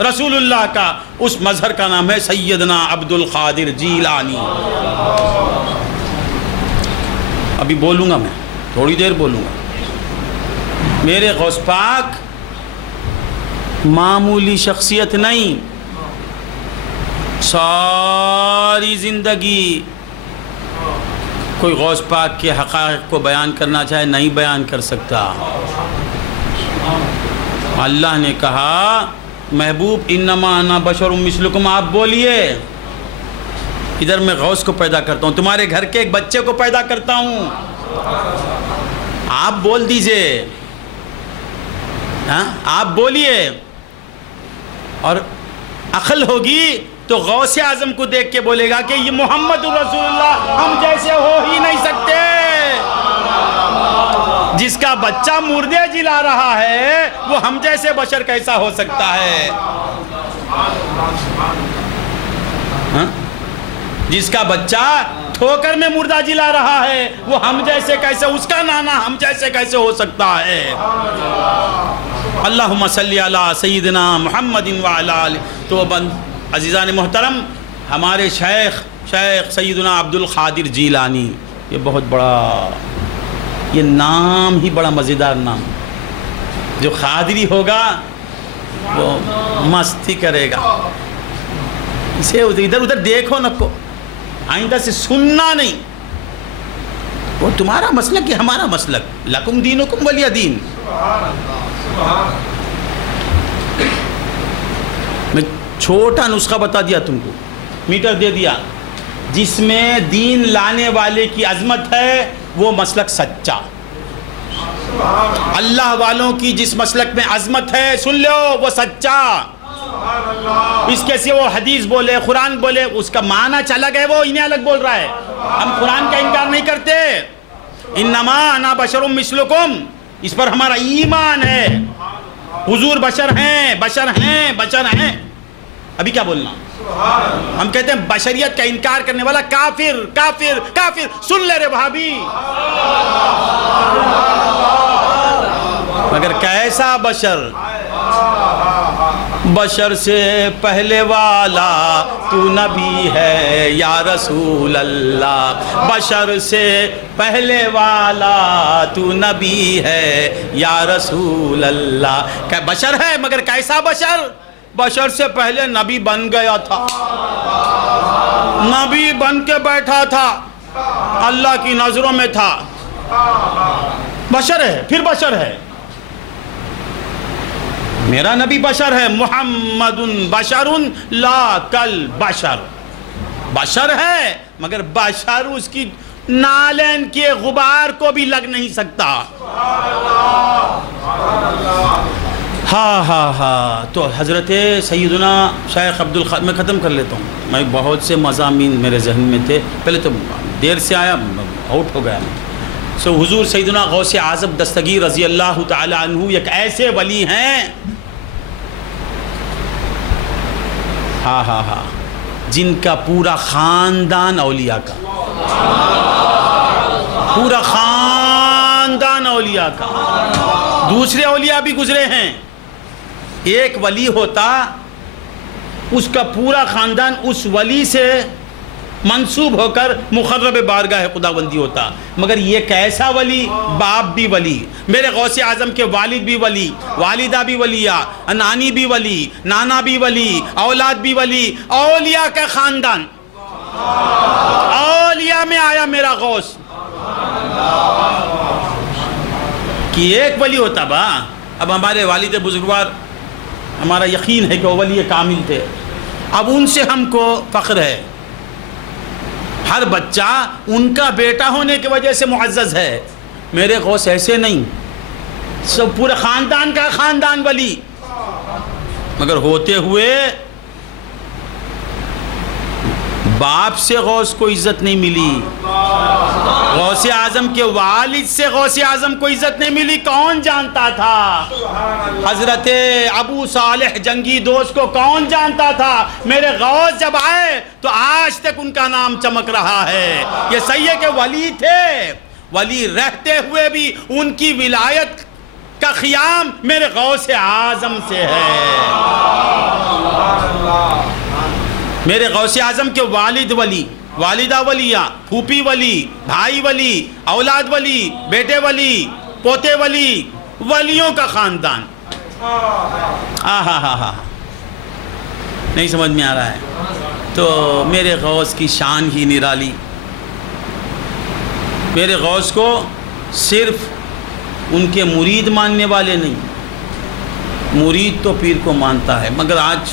رسول اللہ کا، اس مظہر کا نام ہے سیدنا عبد القادر جیلانی۔ ابھی بولوں گا، میں تھوڑی دیر بولوں گا۔ میرے غوث پاک معمولی شخصیت نہیں، ساری زندگی کوئی غوث پاک کے حقائق کو بیان کرنا چاہے نہیں بیان کر سکتا۔ اللہ نے کہا محبوب انما انا بشر مثلکم، آپ بولیے، ادھر میں غوث کو پیدا کرتا ہوں، تمہارے گھر کے ایک بچے کو پیدا کرتا ہوں، آپ بول دیجئے، آپ بولیے، اور عقل ہوگی تو غوث اعظم کو دیکھ کے بولے گا کہ یہ محمد الرسول اللہ ہم جیسے ہو ہی نہیں سکتے۔ جس کا بچہ مردے جلا رہا ہے وہ ہم جیسے بشر کیسا ہو سکتا ہے؟ جس کا بچہ ٹھوکر میں مردہ جلا رہا ہے وہ ہم جیسے کیسے، اس کا نانا ہم جیسے کیسے ہو سکتا ہے؟ اللہم صلی علی سیدنا محمد وعلی آلہ۔ تو عزیزان محترم، ہمارے شیخ سیدنا عبد القادر جیلانی، یہ بہت بڑا، یہ نام ہی بڑا مزیدار نام، جو قادری ہوگا وہ مستی کرے گا، اسے ادھر ادھر دیکھو نہ کو، آئندہ سے سننا نہیں، وہ تمہارا مسلک یہ ہمارا مسلک، لکم دینکم ولی دین۔ میں چھوٹا نسخہ بتا دیا تم کو، میٹر دے دیا، جس میں دین لانے والے کی عظمت ہے وہ مسلک سچا، اللہ والوں کی جس مسلک میں عظمت ہے سن لو وہ سچا۔ اس کے سوا وہ حدیث بولے، قرآن بولے، اس کا معنی الگ ہے، وہ انہیں الگ بول رہا ہے۔ ہم قرآن کا انکار نہیں کرتے، انما انا بشر مثلکم، اس پر ہمارا ایمان ہے، حضور بشر ہیں، بشر ہیں، بشر ہیں۔ ابھی کیا بولنا؟ ہم کہتے ہیں بشریت کا انکار کرنے والا کافر، کافر، کافر۔ سن لے رے بھابی، مگر کیسا بشر؟ بشر سے پہلے والا تو نبی ہے یا رسول اللہ، بشر سے پہلے والا تو نبی ہے یا رسول اللہ۔ کہ بشر ہے مگر کیسا بشر؟ بشر سے پہلے نبی بن گیا تھا، نبی بن کے بیٹھا تھا، اللہ کی نظروں میں تھا، بشر ہے، پھر بشر ہے۔ میرا نبی بشر ہے، محمد بشر لا کل بشر، بشر ہے مگر بشر اس کی نالین کے غبار کو بھی لگ نہیں سکتا۔ ہاں تو حضرت سیدنا شیخ عبد القادر، میں ختم کر لیتا ہوں، میں بہت سے مضامین میرے ذہن میں تھے، پہلے تو دیر سے آیا، آؤٹ ہو گیا میں۔ سو حضور سیدنا غوث اعظم دستگیر رضی اللہ تعالی عنہ ایک ایسے ولی ہیں، جن کا پورا خاندان اولیاء کا، پورا خاندان اولیاء کا، دوسرے اولیاء بھی گزرے ہیں، ایک ولی ہوتا اس کا پورا خاندان اس ولی سے منسوب ہو کر مقرب بارگاہ خداوندی ہوتا، مگر یہ کیسا ولی؟ باپ بھی ولی، میرے غوث اعظم کے والد بھی ولی، والدہ بھی ولیہ، نانی بھی ولی، نانا بھی ولی، اولاد بھی ولی، اولیاء کا خاندان، اولیاء میں آیا میرا غوث۔ کہ ایک ولی ہوتا با، اب ہمارے والد بزرگوار، ہمارا یقین ہے کہ وہ ولی کامل تھے، اب ان سے ہم کو فخر ہے، ہر بچہ ان کا بیٹا ہونے کی وجہ سے معزز ہے، میرے غوث ایسے نہیں، سب پورے خاندان کا خاندان ولی، مگر ہوتے ہوئے باپ سے غوث کو عزت نہیں ملی، غوث اعظم کے والد سے غوث اعظم کو عزت نہیں ملی۔ کون جانتا تھا؟ حضرت ابو صالح جنگی دوست کو کون جانتا تھا؟ میرے غوث جب آئے تو آج تک ان کا نام چمک رہا ہے۔ یہ سید کے ولی تھے، ولی رہتے ہوئے بھی ان کی ولایت کا قیام میرے غوث اعظم سے ہے۔ میرے غوث اعظم کے والد ولی، والدہ ولیہ، پھوپھی ولی، بھائی ولی، اولاد ولی، بیٹے ولی، پوتے ولی، ولیوں کا خاندان۔ نہیں سمجھ میں آ رہا ہے؟ تو میرے غوث کی شان ہی نرالی۔ میرے غوث کو صرف ان کے مرید ماننے والے نہیں، مرید تو پیر کو مانتا ہے، مگر آج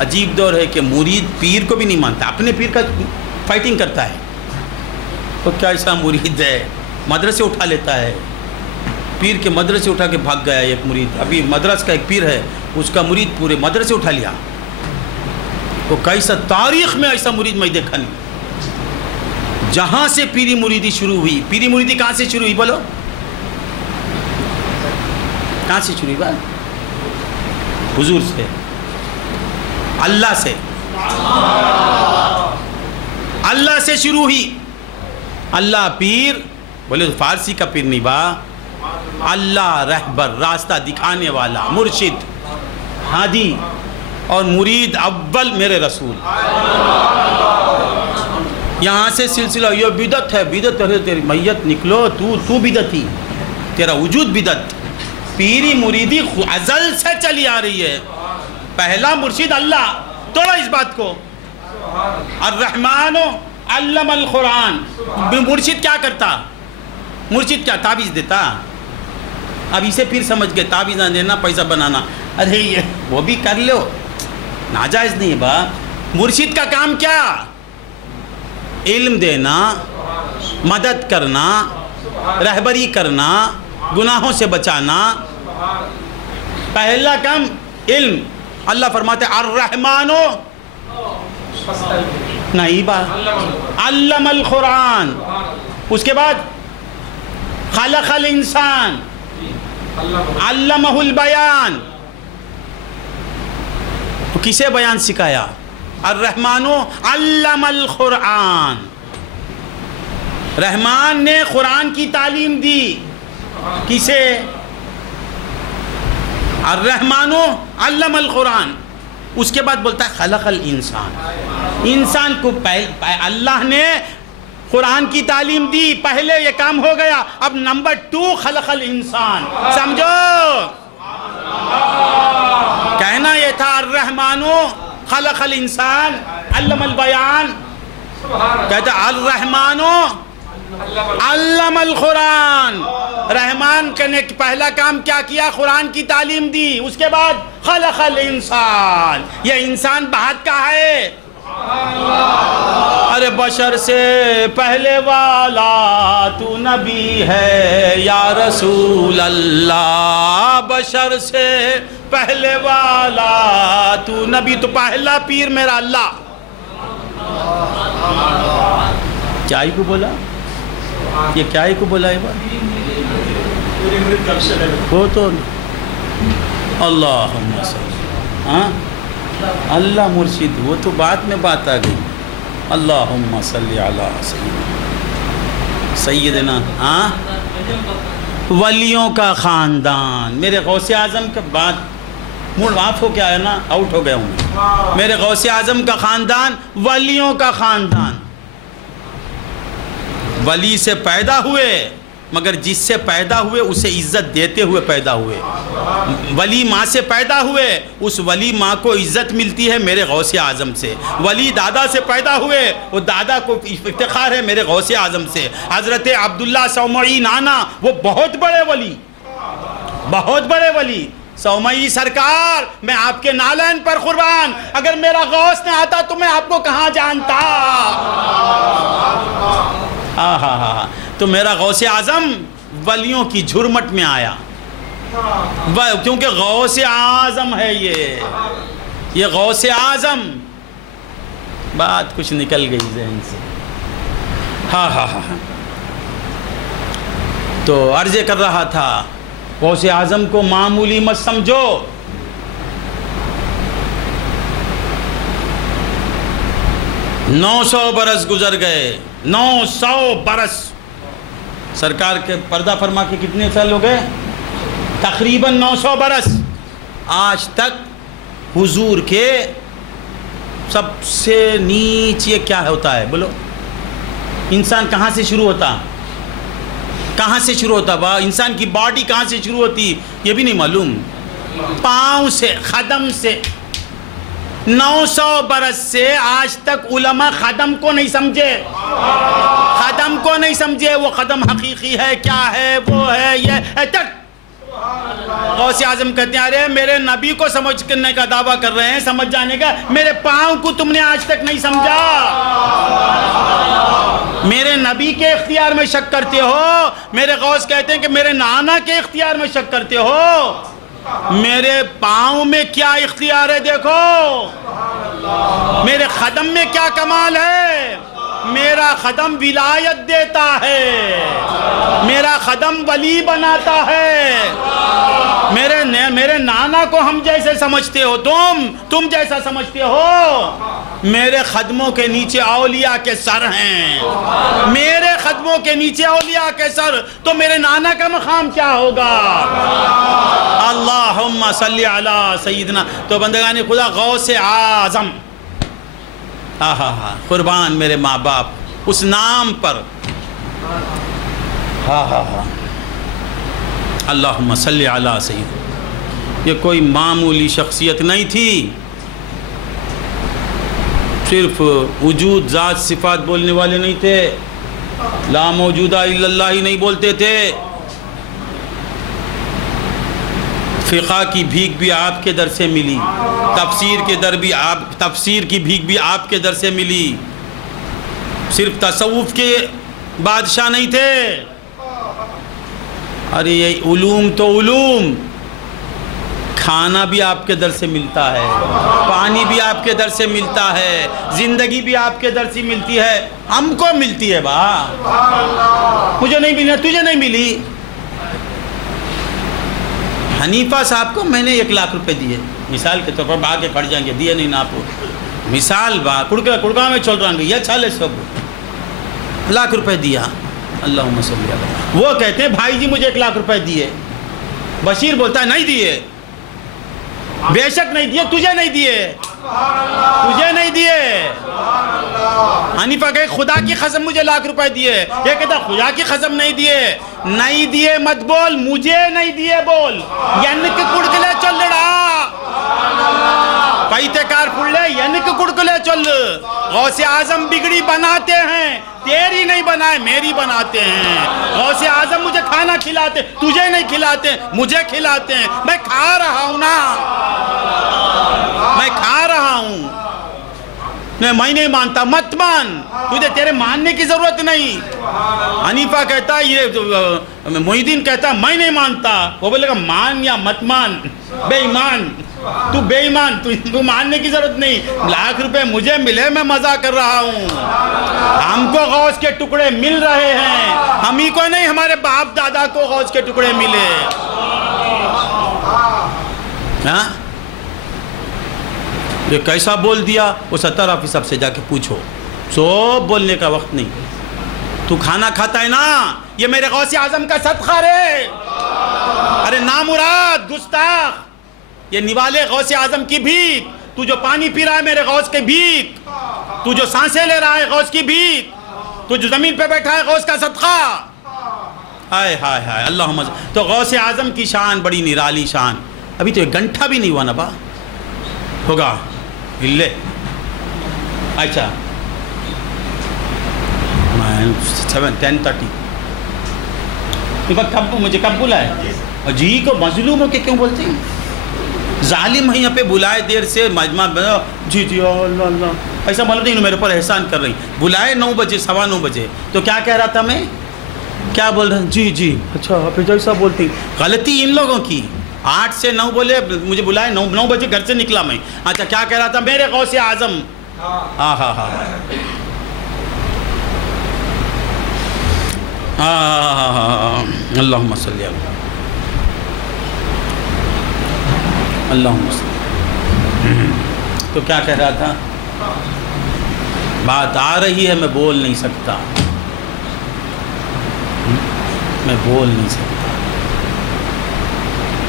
عجیب دور ہے کہ مرید پیر کو بھی نہیں مانتا، اپنے پیر کا فائٹنگ کرتا ہے۔ تو کیا ایسا مرید ہے؟ مدرسے اٹھا لیتا ہے، پیر کے مدرسے اٹھا کے بھاگ گیا ایک مرید۔ ابھی مدرسہ کا ایک پیر ہے، اس کا مرید پورے مدرسے اٹھا لیا۔ تو کیسا تاریخ میں ایسا مرید میں دیکھا نہیں۔ جہاں سے پیری مریدی شروع ہوئی، پیری مریدی کہاں سے شروع ہوئی بولو؟ کہاں سے شروع ہوئی بات؟ حضور سے، اللہ سے، اللہ سے شروع ہوئی۔ اللہ پیر بولے تو فارسی کا پیر نہیں با، اللہ رہبر، راستہ دکھانے والا، مرشد، ہادی، اور مرید اول میرے رسول۔ یہاں سے سلسلہ یہ بدعت ہے، بدعت ہے، تیری میت نکلو، تو بدعتی، تیرا وجود بدعت۔ پیری مریدی ازل سے چلی آ رہی ہے۔ پہلا مرشد اللہ، توڑا اس بات کو۔ الرحمن علم القرآن۔ مرشد کیا کرتا؟ مرشد کیا تعویذ دیتا؟ اب اسے پھر سمجھ گئے تعویذ نہ دینا، پیسہ بنانا۔ ارے یہ وہ بھی کر لو، ناجائز نہیں ہے با۔ مرشد کا کام کیا؟ علم دینا، مدد کرنا، رہبری کرنا، گناہوں سے بچانا۔ پہلا کام علم۔ اللہ فرماتے الرحمن نہیں بات، علم القرآن۔ اس کے بعد خلق الانسان، علمہ البیان۔ کسے بیان سکھایا؟ الرحمن علم القرآن۔ رحمان نے قرآن کی تعلیم دی۔ کسے؟ الرحمن علم القرآن۔ اس کے بعد بولتا ہے خلق الانسان۔ انسان کو اللہ نے قرآن کی تعلیم دی، پہلے یہ کام ہو گیا، اب نمبر 2 خلق الانسان۔ سمجھو، کہنا یہ تھا الرحمن خلق الانسان علم البیان، کہتا الرحمن علم القرآن۔ رحمان نے پہلا کام کیا کیا؟ قرآن کی تعلیم دی۔ اس کے بعد خلق الانسان۔ یہ انسان بہت کا ہے، ارے بشر سے پہلے والا تو نبی ہے یا رسول اللہ، بشر سے پہلے والا تو نبی۔ تو پہلا پیر میرا اللہ۔ کیا ہی کو بولا؟ یہ کیا ہی کو بولا ہے بات؟ وہ تو اللہم صلی، ہاں اللہ مرشد، وہ تو بعد میں بات آ گئی۔ اللہم صلی علی سیدنا، ہاں ولیوں کا خاندان۔ میرے غوث اعظم کے بعد موڈ آف ہو کے آیا نا، آؤٹ ہو گیا ہوں۔ میرے غوث اعظم کا خاندان ولیوں کا خاندان۔ ولی سے پیدا ہوئے، مگر جس سے پیدا ہوئے اسے عزت دیتے ہوئے پیدا ہوئے۔ ولی ماں سے پیدا ہوئے، اس ولی ماں کو عزت ملتی ہے میرے غوث اعظم سے۔ ولی دادا سے پیدا ہوئے، وہ دادا کو افتخار ہے میرے غوث اعظم سے۔ حضرت عبداللہ سومعی نانا، وہ بہت بڑے ولی، بہت بڑے ولی۔ سومعی سرکار، میں آپ کے نالین پر قربان، اگر میرا غوث نہ آتا تو میں آپ کو کہاں جانتا؟ تو میرا غوث اعظم ولیوں کی جھرمٹ میں آیا، کیونکہ غوث اعظم ہے یہ غوث اعظم. بات کچھ نکل گئی ذہن سے. ہاں. تو عرض کر رہا تھا غوث اعظم کو معمولی مت سمجھو. 900 برس گزر گئے، 900 برس. سرکار کے پردہ فرما کے کتنے سال ہو گئے؟ تقریباً 900 برس. آج تک حضور کے سب سے نیچ یہ کیا ہوتا ہے بولو؟ انسان کہاں سے شروع ہوتا؟ کہاں سے شروع ہوتا؟ انسان کی باڈی کہاں سے شروع ہوتی یہ بھی نہیں معلوم. پاؤں سے، قدم سے. 900 برس سے آج تک علماء قدم کو نہیں سمجھے، قدم کو نہیں سمجھے. وہ قدم حقیقی ہے، کیا ہے، وہ ہے، یہ تک. غوث اعظم کہتے ہیں ارے میرے نبی کو سمجھ کرنے کا دعویٰ کر رہے ہیں، سمجھ جانے کا. میرے پاؤں کو تم نے آج تک نہیں سمجھا. میرے نبی کے اختیار میں شک کرتے ہو. میرے غوث کہتے ہیں کہ میرے نانا کے اختیار میں شک کرتے ہو. میرے پاؤں میں کیا اختیار ہے دیکھو. میرے قدم میں کیا کمال ہے. میرا قدم ولایت دیتا ہے، میرا قدم ولی بناتا ہے. میرے نانا کو ہم جیسے سمجھتے ہو، تم جیسا سمجھتے ہو. میرے قدموں کے نیچے اولیاء کے سر ہیں، میرے قدموں کے نیچے اولیاء کے سر. تو میرے نانا کا مقام کیا ہوگا؟ اللہم صلی علی سیدنا. تو بندگان خدا غوث اعظم، قربان میرے ماں باپ اس نام پر. اللہم صلی علی سیدنا. یہ کوئی معمولی شخصیت نہیں تھی. صرف وجود، ذات، صفات بولنے والے نہیں تھے. لا موجودہ الا اللہ ہی نہیں بولتے تھے. فقہ کی بھیک بھی آپ کے در سے ملی، تفسیر کی بھیک بھی آپ کے در سے ملی. صرف تصوف کے بادشاہ نہیں تھے. ارے یہ علوم تو علوم. کھانا بھی آپ کے در سے ملتا ہے، پانی بھی آپ کے در سے ملتا ہے، زندگی بھی آپ کے در سے ملتی ہے. ہم کو ملتی ہے مجھے نہیں ملی، تجھے نہیں ملی. حنیفہ صاحب کو میں نے 1 لاکھ روپے دیے، مثال کے طور پر باہر کے کھڑ جائیں گے، دیے نہیں ناپو، مثال کڑکا میں چل رہا ہوں یہ چھالے سب 1 لاکھ روپے دیا. اللہم صلی علیہ. وہ کہتے ہیں بھائی جی مجھے 1 لاکھ روپے دیے. بشیر بولتا ہے نہیں دیے. بے شک نہیں دیے، تجھے نہیں دیے، تجھے نہیں دیے. حنیفہ کہے خدا کی قسم مجھے 1 لاکھ روپے دیے. یہ کہتا خدا کی قسم نہیں دیے. نہیں دیے مت بول، مجھے نہیں دیے بول. ینک کڑکلے چل رہا پیتکار پڑلے ینک کڑکلے چل. غوث اعظم بگڑی بناتے ہیں، تیری نہیں بنائے میری بناتے ہیں. غوث اعظم مجھے کھانا کھلاتے، تجھے نہیں کھلاتے، مجھے کھلاتے ہیں. میں کھا رہا ہوں نا، میں کھا رہا ہوں. میں نہیں مانتا، مت مان، تجھے تیرے ماننے کی ضرورت نہیں. حنیفہ کہتا یہ محی الدین کہتا میں نہیں مانتا. وہ بولے گا مان یا مت مان، بے ایمان. تو بے ایمان، تو ماننے کی ضرورت نہیں. 1 لاکھ روپے مجھے ملے، میں مزہ کر رہا ہوں. ہم کو غوث کے ٹکڑے مل رہے ہیں، ہم ہی کو نہیں، ہمارے باپ دادا کو غوث کے ٹکڑے ملے. یہ کیسا بول دیا؟ وہ 70 آفیس سے جا کے پوچھو. سو بولنے کا وقت نہیں. تو کھانا کھاتا ہے نا، یہ میرے غوث اعظم کا صدقہ رے. ارے نامراد، گستاخ، یہ نوالے غوث اعظم کی بھیک. تو جو پانی پی رہا ہے میرے غوث کی بھیک، تو جو سانسیں لے رہا ہے غوث کی بھیک، تو جو زمین پہ بیٹھا ہے غوث کا صدقہ. ہائے ہائے ہائے اللہم. تو غوث اعظم کی شان بڑی نرالی شان. ابھی تو 1 گھنٹہ بھی نہیں ہوا نا با ہوگا لے. اچھا 10:30 مجھے کب بلائے؟ جی کو مظلوم ہو کے کیوں بولتے ہیں؟ ظالم ہیں یہاں پہ بلائے دیر سے مجمع. جی اللہ اللہ ایسا معلوم نہیں میرے پر احسان کر رہی. بلائے 9 بجے 9:15 بجے تو کیا کہہ رہا تھا میں؟ کیا بول رہے ہیں؟ جی جی اچھا حافظ جی صاحب بولتی غلطی ان لوگوں کی 8 سے 9 بولے مجھے بلائے 9 بجے گھر سے نکلا میں اچھا کیا کہہ رہا تھا میرے غوث اعظم ہاں ہاں ہاں اللہم صلی اللہم صلی تو کیا کہہ رہا تھا بات آ رہی ہے میں بول نہیں سکتا میں بول نہیں سکتا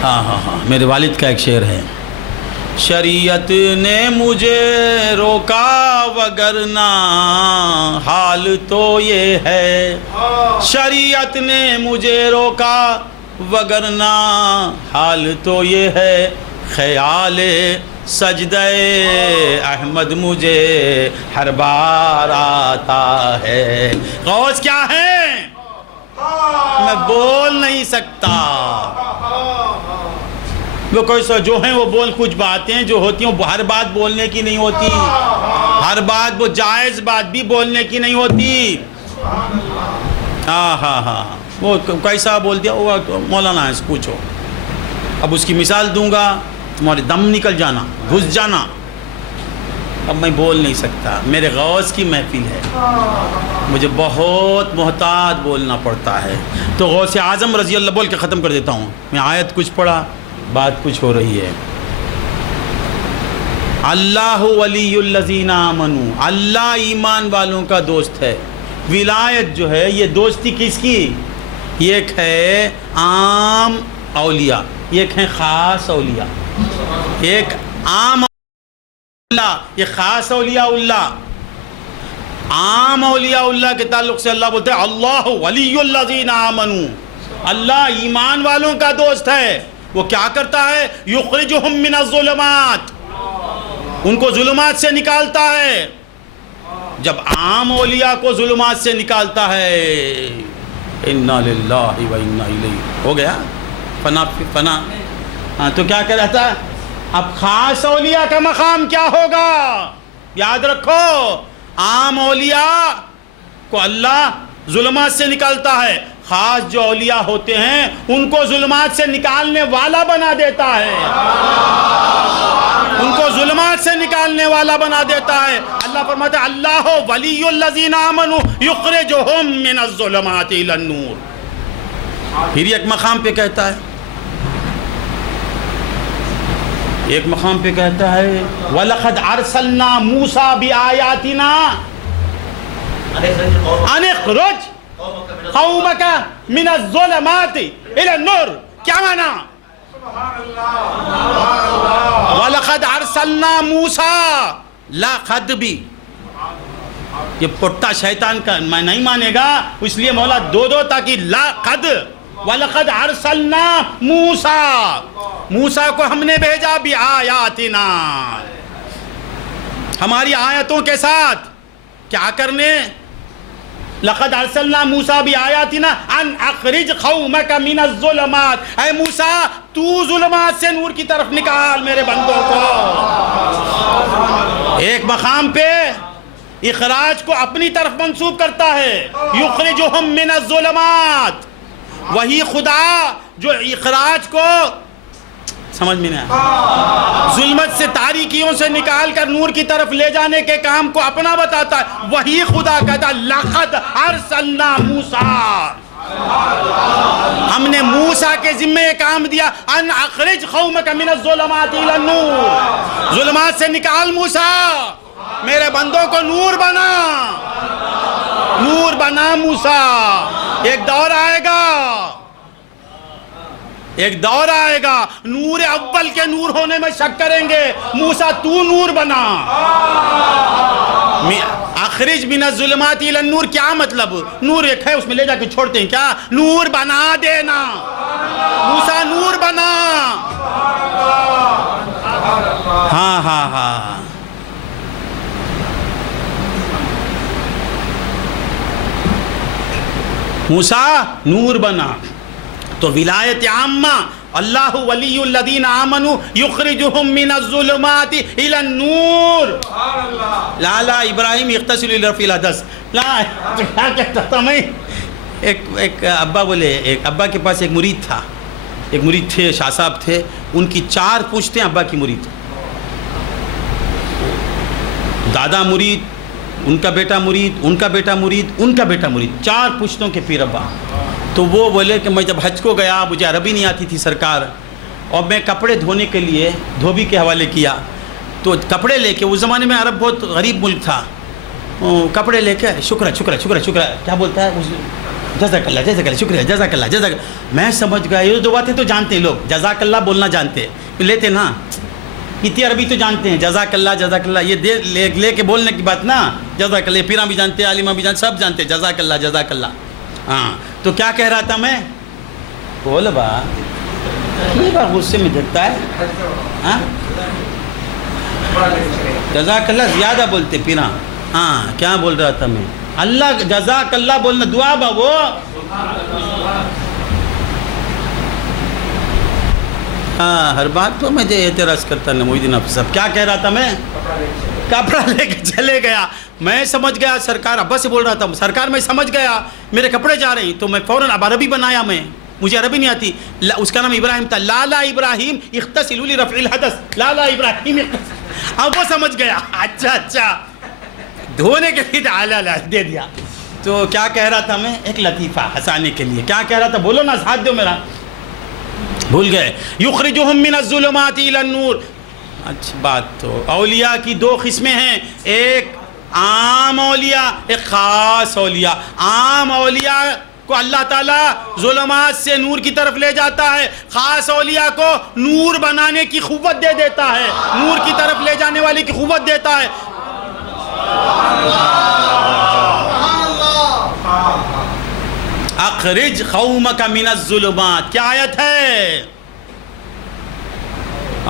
ہاں میرے والد کا ایک شعر ہے شریعت نے مجھے روکا وگرنہ حال تو یہ ہے شریعت نے مجھے روکا وگرنہ حال تو یہ ہے خیال سجدہ احمد مجھے ہر بار آتا ہے غوث کیا ہے میں بول نہیں سکتا وہ کوئی سو جو ہیں وہ بول کچھ باتیں جو ہوتی ہیں وہ ہر بات بولنے کی نہیں ہوتی ہر بات وہ جائز بات بھی بولنے کی نہیں ہوتی ہاں وہ کیسا بول دیا وہ مولانا ہے پوچھو اب اس کی مثال دوں گا تمہارے دم نکل جانا گھس جانا اب میں بول نہیں سکتا میرے غوث کی محفل ہے مجھے بہت محتاط بولنا پڑتا ہے تو غوث اعظم رضی اللہ بول کے ختم کر دیتا ہوں میں آیت کچھ پڑھا بات کچھ ہو رہی ہے اللہ ولی الذین آمنوا اللہ ایمان والوں کا دوست ہے ولایت جو ہے یہ دوستی کس کی یہ ایک ہے عام اولیاء یہ ایک ہے خاص اولیاء ایک عام اللہ یہ خاص اولیاء اللہ عام اولیاء اللہ کے تعلق سے اللہ بولتے ہیں اللہ ولی الذین آمنوا اللہ ایمان والوں کا دوست ہے وہ کیا کرتا ہے یخرجہم من الظلمات ان کو ظلمات سے نکالتا ہے جب عام اولیاء کو ظلمات سے نکالتا ہے انا للہ و انا الیہ ہو گیا فنا ہاں تو کیا کہہ رہا تھا اب خاص اولیاء کا مقام کیا ہوگا یاد رکھو عام اولیاء کو اللہ ظلمات سے نکالتا ہے خاص جو اولیاء ہوتے ہیں ان کو ظلمات سے نکالنے والا بنا دیتا ہے ان کو ظلمات سے نکالنے والا بنا دیتا ہے اللہ فرماتا ہے اللہ ولی الذین آمنوا یخرجہم من الظلمات الی النور پھر ایک مقام پہ کہتا ہے ایک مقام پہ کہتا ہے وَلَقَدْ أَرْسَلْنَا مُوسَى بِآيَاتِنَا أَنِ اخْرُجْ قَوْمَكَ مِنَ الظُّلُمَاتِ إِلَى النُّورِ کیا معنی وَلَقَدْ أَرْسَلْنَا مُوسَى لَقَدْ بھی یہ پٹا شیطان کا میں نہیں مانے گا اس لیے مولا دو تاکہ لَقَدْ وَلَقَدْ أَرْسَلْنَا مُوسَى موسیٰ کو ہم نے بھیجا بِآیاتنا ہماری آیتوں کے ساتھ کیا کرنے لَقَدْ أَرْسَلْنَا مُوسَى بِآیاتنا أَنْ أَخْرِجْ قَوْمَكَ مِنَ الظُّلُمَاتِ اے موسیٰ تو ظلمات سے نور کی طرف نکال میرے بندوں کو ایک مقام پہ اخراج کو اپنی طرف منسوب کرتا ہے یخرجہم من الظلمات وہی خدا جو اخراج کو سمجھ میں نہیں آیا ظلمت سے تاریکیوں سے نکال کر نور کی طرف لے جانے کے کام کو اپنا بتاتا ہے وہی خدا کہتا ہے لَقَدْ أَرْسَلْنَا مُوسَى ہم نے موسیٰ کے ذمہ یہ کام دیا ان اخرج قومک من الظلمات الی النور ظلمات سے نکال موسیٰ میرے بندوں کو نور بنا موسیٰ ایک دور آئے گا نور اول کے نور ہونے میں شک کریں گے موسیٰ تو نور بنا اخرج من الظلمات الی النور کیا مطلب نور ایک ہے اس میں لے جا کے چھوڑتے ہیں کیا نور بنا دینا موسیٰ نور بنا ہاں موسیٰ نور بنا تو ولایت عامہ اللہ ولی الذین آمنوا یخرجہم من الظلمات الی النور لا ابراہیم یغتسل لرفع الحدث لا کیا کہتا تھا میں ایک ابا بولے، ایک ابا کے پاس ایک مرید تھا، ایک مرید تھے، شاہ صاحب تھے، ان کی 4 پوچھتے ابا کی مرید، دادا مرید، ان کا بیٹا مرید، ان کا بیٹا مرید، ان کا بیٹا مرید، 4 پشتوں کے پیر ابا۔ تو وہ بولے کہ میں جب حج کو گیا مجھے عربی نہیں آتی تھی سرکار، اور میں کپڑے دھونے کے لیے دھوبی کے حوالے کیا، تو کپڑے لے کے، اس زمانے میں عرب بہت غریب ملک تھا، کپڑے لے کے شکر کیا بولتا ہے، جزاک اللہ جزاک اللہ، شکریہ جزاک اللہ جزاک اللہ۔ میں سمجھ گیا یہ 2 باتیں تو جانتے ہیں لوگ، جزاک اللہ بولنا جانتے ہیں، لیتے نا اتنی عربی تو جانتے ہیں، جزاک اللہ یہ لے کے بولنے کی بات نا، جزاک اللہ، یہ پیراں بھی جانتے ہیں، عالمہ بھی جانتے، سب جانتے ہیں جزاک اللہ۔ ہاں تو کیا کہہ رہا تھا میں، بول با یہ بات غصے میں جھکتا ہے، ہاں جزاک اللہ زیادہ بولتے پیراں، ہاں کیا بول رہا تھا میں، اللہ جزاک اللہ بولنا دعا با وہ، ہاں ہر بات تو مجھے اعتراض کرتا نا محی الدین حافظ صاحب۔ کیا کہہ رہا تھا میں، کپڑا لے کے چلے گیا، میں سمجھ گیا سرکار، ابا سے بول رہا تھا سرکار میں سمجھ گیا میرے کپڑے جا رہے ہیں، تو میں فوراً اب عربی بنایا، میں مجھے عربی نہیں آتی، اس کا نام ابراہیم تھا، لالا ابراہیم اغتسلوا لرفع الحدث، لالا ابراہیم اغتسل، اب وہ سمجھ گیا اچھا دھونے کے لیے لا دے دیا۔ تو کیا کہہ رہا تھا میں، ایک لطیفہ ہنسانے کے لیے، کیا کہہ رہا تھا بولو نا، ساتھ دو میرا، بھول گئے، یخرجہم من الظلمات الی النور۔ اچھا بات تو اولیاء کی 2 قسمیں ہیں، ایک عام اولیاء، ایک خاص اولیاء۔ عام اولیاء کو اللہ تعالیٰ ظلمات سے نور کی طرف لے جاتا ہے، خاص اولیاء کو نور بنانے کی قوت دے دیتا ہے، نور کی طرف لے جانے والی کی قوت دیتا ہے۔ اخرج قومک من الظلمات، کیا آیت ہے،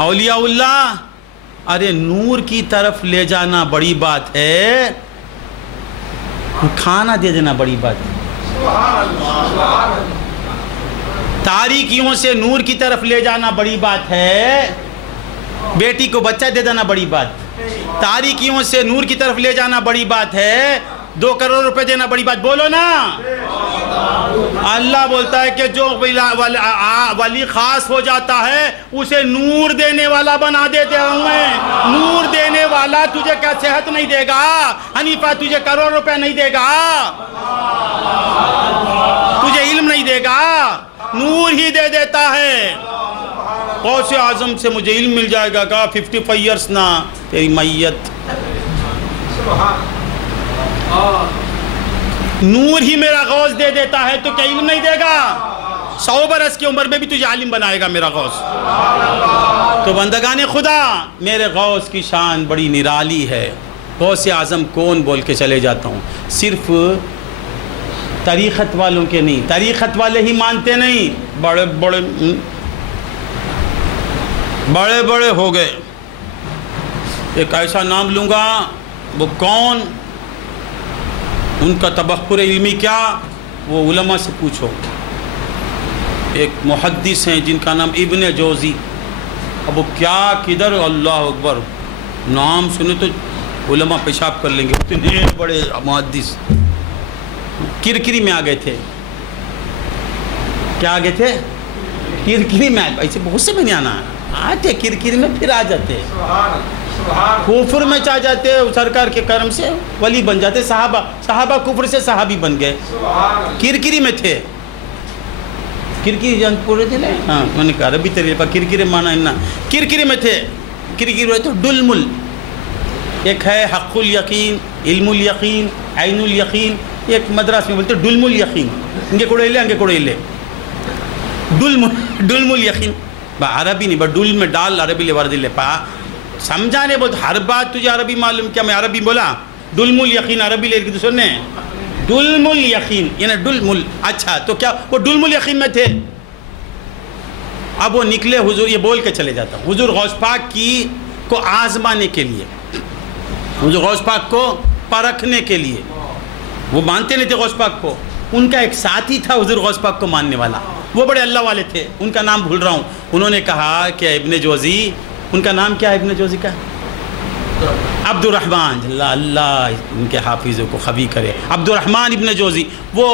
اولیاء اللہ، ارے نور کی طرف لے جانا بڑی بات ہے، کھانا دے دینا بڑی بات ہے، تاریکیوں سے نور کی طرف لے جانا بڑی بات ہے، بیٹی کو بچہ دے دینا بڑی بات، تاریکیوں سے نور کی طرف لے جانا بڑی بات ہے، 2 کروڑ روپے دینا بڑی بات، بولو نا۔ اللہ بولتا ہے کہ جو ولی خاص ہو جاتا ہے اسے نور دینے والا بنا دیتا ہوں میں، نور دینے والا تجھے کیا صحت نہیں دے گا حنیفہ، تجھے کروڑ روپے نہیں دے گا، تجھے علم نہیں دے گا، نور ہی دے دیتا ہے۔ غوث اعظم سے مجھے علم مل جائے گا، کہا 55 ایئرس نا تیری میت، نور ہی میرا غوث دے دیتا ہے تو کیا علم نہیں دے گا؟ 100 برس کی عمر میں بھی تجھے عالم بنائے گا میرا غوث۔ تو بندگان خدا، میرے غوث کی شان بڑی نرالی ہے، غوث اعظم کون بول کے چلے جاتا ہوں، صرف طریقت والوں کے نہیں، طریقت والے ہی مانتے نہیں، بڑے بڑے ہو گئے، ایک ایسا نام لوں گا، وہ کون، ان کا تبخر علمی کیا، وہ علماء سے پوچھو۔ ایک محدث ہیں جن کا نام ابن جوزی، اب وہ کیا کدھر، اللہ اکبر، نام سنے تو علماء پیشاب کر لیں گے، اتنے بڑے محدث، کرکری میں آ گئے تھے، کیا آ گئے تھے، کرکری میں، ایسے بہت سے میں نہیں آنا، آتے کرکری میں پھر آ جاتے، کفر میں چاہ جاتے، سرکار کے کرم سے ولی بن جاتے، صحابہ کفر سے صحابی بن گئے، کرکری میں تھے، کرکری جان پورے تھے، ہاں میں نے کہا عربی طریقہ کرکری مانا ہے، کرکری میں تھے، کرکری ہوئے تو ڈلمل، ایک ہے حق الیقین، علم الیقین، عین الیقین، ایک مدراس میں بولتے ڈلم الیقین، انگے کوڑے لے ڈلم الیقین، عربی نہیں، بس ڈل میں ڈال عربی لے ورد لے پا، سمجھانے بہت، ہر بات تجھے عربی معلوم، کیا میں عربی بولا، ڈلم الیقین عربی لے کے تو سننے، ڈلم الیقین یعنی ڈلم، اچھا تو کیا وہ ڈلم الیقین میں تھے، اب وہ نکلے، حضور یہ بول کے چلے جاتا ہوں، حضور غوث پاک کو آزمانے کے لیے، حضور غوث پاک کو پرکھنے کے لیے، وہ مانتے نہیں تھے غوث پاک کو، ان کا ایک ساتھی تھا حضور غوث پاک کو ماننے والا، وہ بڑے اللہ والے تھے، ان کا نام بھول رہا ہوں، انہوں نے کہا کہ ابن جوزی، ان کا نام کیا ہے ابن جوزی کا، عبد الرحمن، اللہ ان کے حافظوں کو خبی کرے، عبد الرحمن ابن جوزی، وہ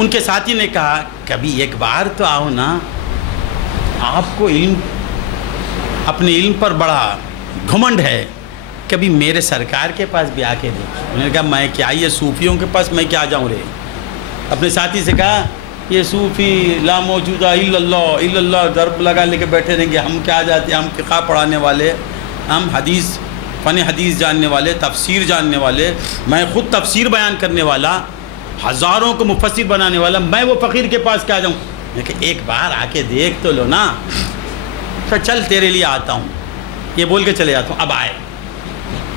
ان کے ساتھی نے کہا کبھی ایک بار تو آؤ نا، آپ کو علم، اپنے علم پر بڑا گھمنڈ ہے، کبھی میرے سرکار کے پاس بھی آ کے دیکھ۔ انہوں نے کہا میں کیا یہ صوفیوں کے پاس میں کیا جاؤں رے؟ اپنے ساتھی سے کہا یہ صوفی لا موجودہ الا اللہ ضرب لگا لے کے بیٹھے رہیں گے، ہم کیا جاتے ہیں، ہم فقہ پڑھانے والے، ہم حدیث، فن حدیث جاننے والے، تفسیر جاننے والے، میں خود تفسیر بیان کرنے والا، ہزاروں کو مفسر بنانے والا، میں وہ فقیر کے پاس کیا جاؤں؟ لیکن ایک بار آ کے دیکھ تو لو نا۔ تو چل تیرے لیے آتا ہوں، یہ بول کے چلے جاتا ہوں۔ اب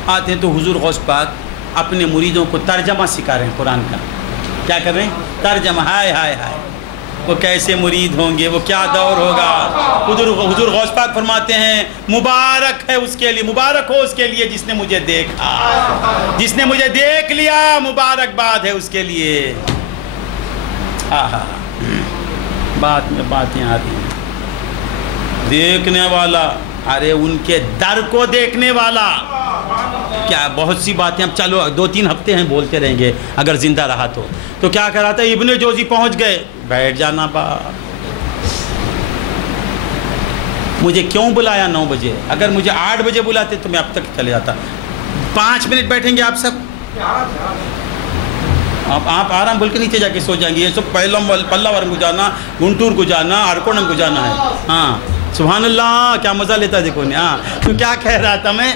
آتے ہیں تو حضور غوث پاک اپنے مریدوں کو ترجمہ سکھا رہے ہیں قرآن کا۔ کیا کر رہے ہیں؟ ترجمہ۔ ہائے ہائے ہائے، وہ کیسے مرید ہوں گے، وہ کیا دور ہوگا۔ حضور غوث پاک فرماتے ہیں مبارک ہے اس کے لیے، مبارک ہو اس کے لیے جس نے مجھے دیکھا، جس نے مجھے دیکھ لیا، مبارکباد ہے اس کے لیے۔ آہا، بات میں باتیں آتی ہیں۔ دیکھنے والا، ارے ان کے در کو دیکھنے والا، کیا بہت سی باتیں، اب چلو 2-3 ہفتے ہیں بولتے رہیں گے اگر زندہ رہا تو کیا کرا تھا، ابن جوزی پہنچ گئے، بیٹھ جانا با، مجھے کیوں بلایا 9 بجے، اگر مجھے 8 بجے بلاتے تو میں اب تک چلے جاتا۔ 5 منٹ بیٹھیں گے آپ سب، آپ آرام بول کے نیچے جا کے سو جائیں گے۔ یہ سب پلّاورم کو جانا، گنٹور کو جانا، ارکونم کو جانا ہے۔ ہاں سبحان اللہ، کیا مزہ لیتا ہے دیکھو۔ ہاں تو کیا کہہ رہا تھا میں،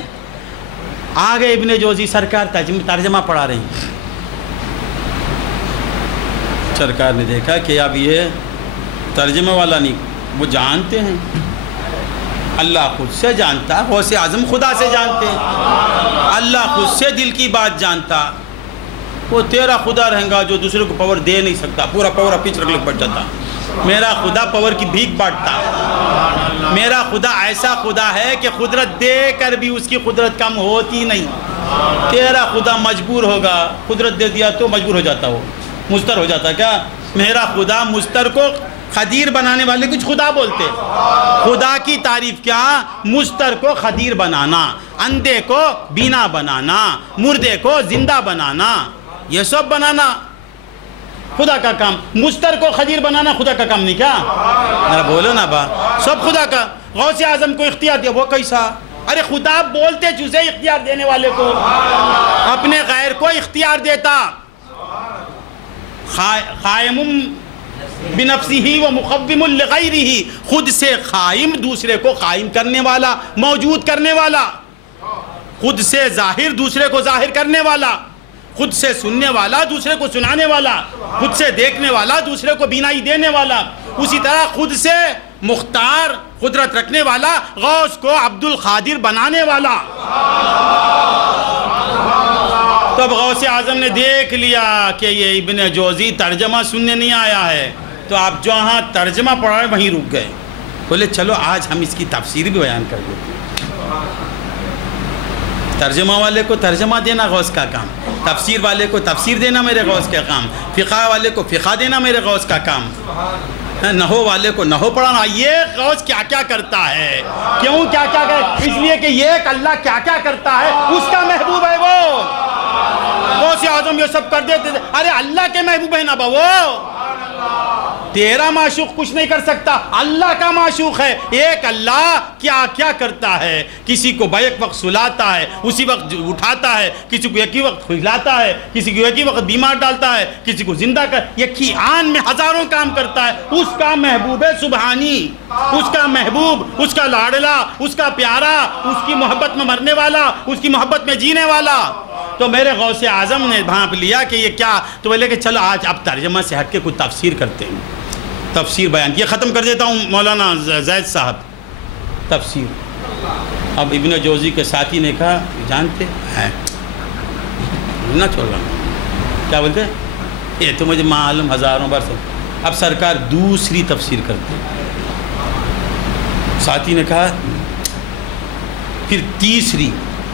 آگے ابن جوزی سرکار ترجمہ پڑھا رہی ہیں۔ سرکار نے دیکھا کہ اب یہ ترجمہ والا نہیں، وہ جانتے ہیں، اللہ خود سے جانتا، غوث اعظم خدا سے جانتے ہیں، اللہ خود سے دل کی بات جانتا۔ وہ تیرا خدا رہیں گا جو دوسرے کو پاور دے نہیں سکتا، پورا پاور پیچھے رکھ بیٹھ جاتا۔ میرا خدا پاور کی بھیک بانٹتا۔ میرا خدا ایسا خدا ہے کہ قدرت دے کر بھی اس کی قدرت کم ہوتی نہیں۔ تیرا خدا مجبور ہوگا، قدرت دے دیا تو مجبور ہو جاتا، وہ مستر ہو جاتا۔ کیا میرا خدا مستر کو خدیر بنانے والے کچھ خدا بولتے، خدا کی تعریف کیا، مستر کو خدیر بنانا، اندھے کو بینا بنانا، مردے کو زندہ بنانا، یہ سب بنانا خدا کا کام۔ مستر کو خدیر بنانا خدا کا کام نہیں کیا؟ ذرا بولو نا با، سب خدا کا۔ غوث اعظم کو اختیار دیا، وہ کیسا؟ ارے خدا بولتے جزے اختیار دینے والے کو، اپنے غیر کو اختیار دیتا۔ قائم بنفسہ و مقوم لغیرہ، خود سے قائم، دوسرے کو قائم کرنے والا، موجود کرنے والا، خود سے ظاہر، دوسرے کو ظاہر کرنے والا، خود سے سننے والا، دوسرے کو سنانے والا، خود سے دیکھنے والا، دوسرے کو بینائی دینے والا، اسی طرح خود سے مختار، قدرت رکھنے والا، غوث کو عبد القادر بنانے والا۔ تب غوث اعظم نے دیکھ لیا کہ یہ ابن جوزی ترجمہ سننے نہیں آیا ہے، تو آپ جہاں ترجمہ پڑھا ہے وہیں رک گئے۔ بولے چلو آج ہم اس کی تفسیر بھی بیان کر دیتے ہیں۔ ترجمہ والے کو ترجمہ دینا غوث کا کام، تفسیر والے کو تفسیر دینا میرے غوث کا کام، فقہ والے کو فقہ دینا میرے غوث کا کام، نحو والے کو نحو پڑھانا۔ یہ غوث کیا کیا کرتا ہے، کیوں کیا کیا کرتا، اس لیے کہ یہ اللہ کیا کیا کرتا ہے، اس کا محبوب ہے وہ۔ غوث اعظم یہ سب کر دیتے تھے، ارے اللہ کے محبوب ہے نا با، وہ تیرا معشوق کچھ نہیں کر سکتا، اللہ کا معشوق ہے۔ ایک اللہ کیا کیا کرتا ہے، کسی کو بیک وقت سلاتا ہے، اسی وقت اٹھاتا ہے، کسی کو ایک ہی وقت کھلاتا ہے، کسی کو ایک ہی وقت بیمار ڈالتا ہے، کسی کو زندہ کر، ایک ہی آن میں ہزاروں کام کرتا ہے۔ اس کا محبوب ہے سبحانی، اس کا محبوب، اس کا لاڈلا، اس کا پیارا، اس کی محبت میں مرنے والا، اس کی محبت میں جینے والا۔ تو میرے غوث اعظم نے بھانپ لیا کہ یہ کیا، تو بولے کہ چلو آج اب ترجمہ سے ہٹ کے کوئی تفسیر کرتے ہیں، تفسیر بیان کیا۔ ختم کر دیتا ہوں مولانا زید صاحب تفسیر۔ اب ابن جوزی کے ساتھی نے کہا جانتے ہیں نہ چھوڑ رہا ہوں، کیا بولتے یہ تو مجھے معلوم ہزاروں بار سے۔ اب سرکار دوسری تفسیر کرتے، ساتھی نے کہا پھر تیسری،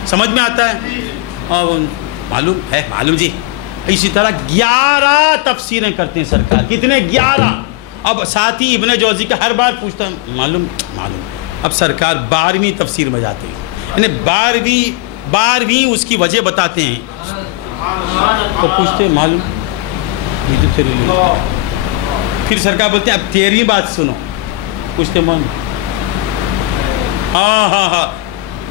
سمجھ میں آتا ہے اور معلوم ہے، معلوم جی۔ اسی طرح 11 تفسیریں کرتے ہیں سرکار، کتنے؟ 11۔ اب ساتھی ابن جوزی کا ہر بار پوچھتا معلوم معلوم۔ اب سرکار 12ویں تفسیر میں جاتے ہیں، یعنی 12ویں اس کی وجہ بتاتے ہیں، تو پوچھتے معلوم، یہ تو تیرے لیے پھر سرکار بولتے ہیں اب 13ویں بات سنو. پوچھتے من ہاں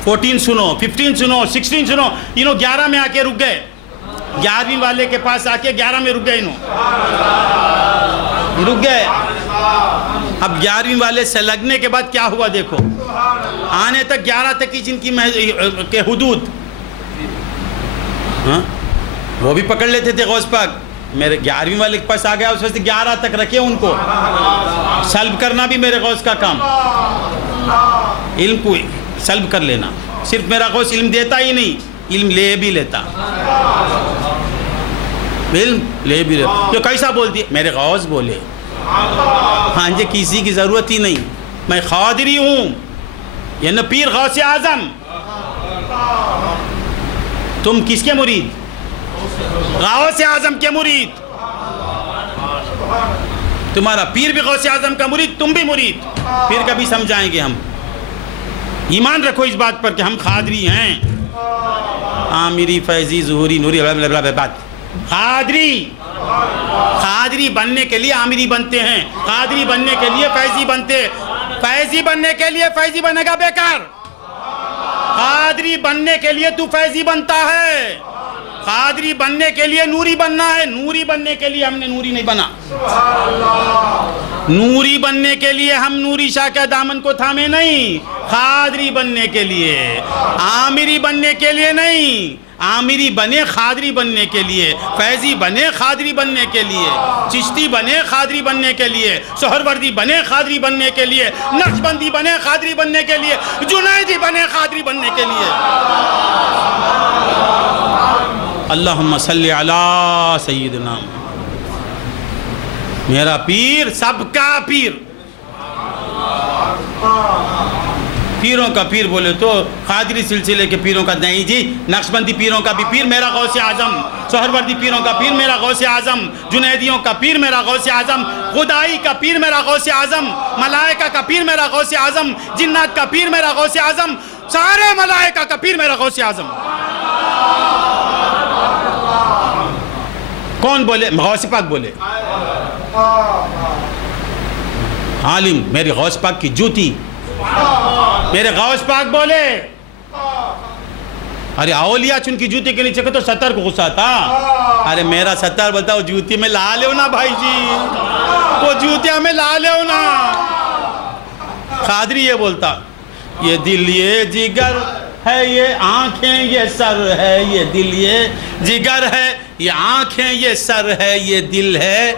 14 سنو, 15 سنو, 16 سنو. 11 میں آ کے رک گئے. 11ویں والے کے پاس آ کے 11 میں رک گئے. رک گئے. اب 11ویں والے سے لگنے کے بعد کیا ہوا دیکھو. آنے تک 11 تک کی جن کی کے حدود وہ بھی پکڑ لیتے تھے غوث پاک. میرے 11ویں والے کے پاس آ گیا, اس وجہ سے 11 تک رکھے ان کو. سلب کرنا بھی میرے غوث کا کام. علم کو سلب کر لینا. صرف میرا غوث علم دیتا ہی نہیں, علم لے بھی لیتا. علم لے بھی لیتا. یہ کیسا بول دیا؟ میرے غوث بولے. ہاں جی, کسی کی ضرورت ہی نہیں. میں قادری ہوں, یہ نا پیر غوث اعظم. تم کس کے مرید؟ غوث اعظم کے مرید. تمہارا پیر بھی غوث اعظم کا مرید, تم بھی مرید. پھر کبھی سمجھائیں گے ہم. ایمان رکھو اس بات پر کہ ہم قادری ہیں. عامری, فیضی, ظہوری, نوری, بات. قادری بننے کے لیے عامری بنتے ہیں, قادری بننے کے لیے فیضی بنتے. فیضی بننے کے لیے فیضی بنے گا بیکار. قادری بننے کے لیے تو فیضی بنتا ہے. قادری بننے کے لیے نوری بننا ہے. نوری بننے کے لیے ہم نے نوری نہیں بنا. نوری بننے کے لیے ہم نوری شاہ کے دامن کو تھامے نہیں. قادری بننے کے لیے, عامری بننے کے لیے نہیں. عامری بنے قادری بننے کے لیے, فیضی بنے قادری بننے کے لیے, چشتی بنے قادری بننے کے لیے, سہروردی بنے قادری بننے کے لیے, نقشبندی بنے قادری بننے کے لیے, جنیدی بنے قادری بننے کے لیے. اللہم صلی علی سیدنا. میرا پیر سب کا پیر. پیروں کا پیر بولے تو قادری سلسلے کے پیروں کا نہیں جی. نقشبندی پیروں کا بھی پیر میرا غوث اعظم, سہروردی پیروں کا پیر میرا غوث اعظم, جنیدیوں کا پیر میرا غوث اعظم, خدائی کا پیر میرا غوث اعظم, ملائکہ کا پیر میرا غوث اعظم, جنات کا پیر میرا غوث اعظم, سارے ملائکہ کا پیر میرا غوث اعظم. کون بولے؟ غوث پاک بولے. عالم میری غوث پاک کی جوتی. میرے غوث پاک بولے. ارے اولیاء چن کی جوتی کے نیچے کہ تو 70 کو غصہ تھا. ارے میرا 70 بولتا وہ جوتی میں لا لے نا بھائی جی, وہ جوتیاں میں لا لے نا. قادری یہ بولتا, یہ دل یہ جگر ہے, یہ آنکھیں یہ سر ہے, یہ دل یہ جگر ہے, یہ آنکھیں یہ سر ہے, یہ دل ہے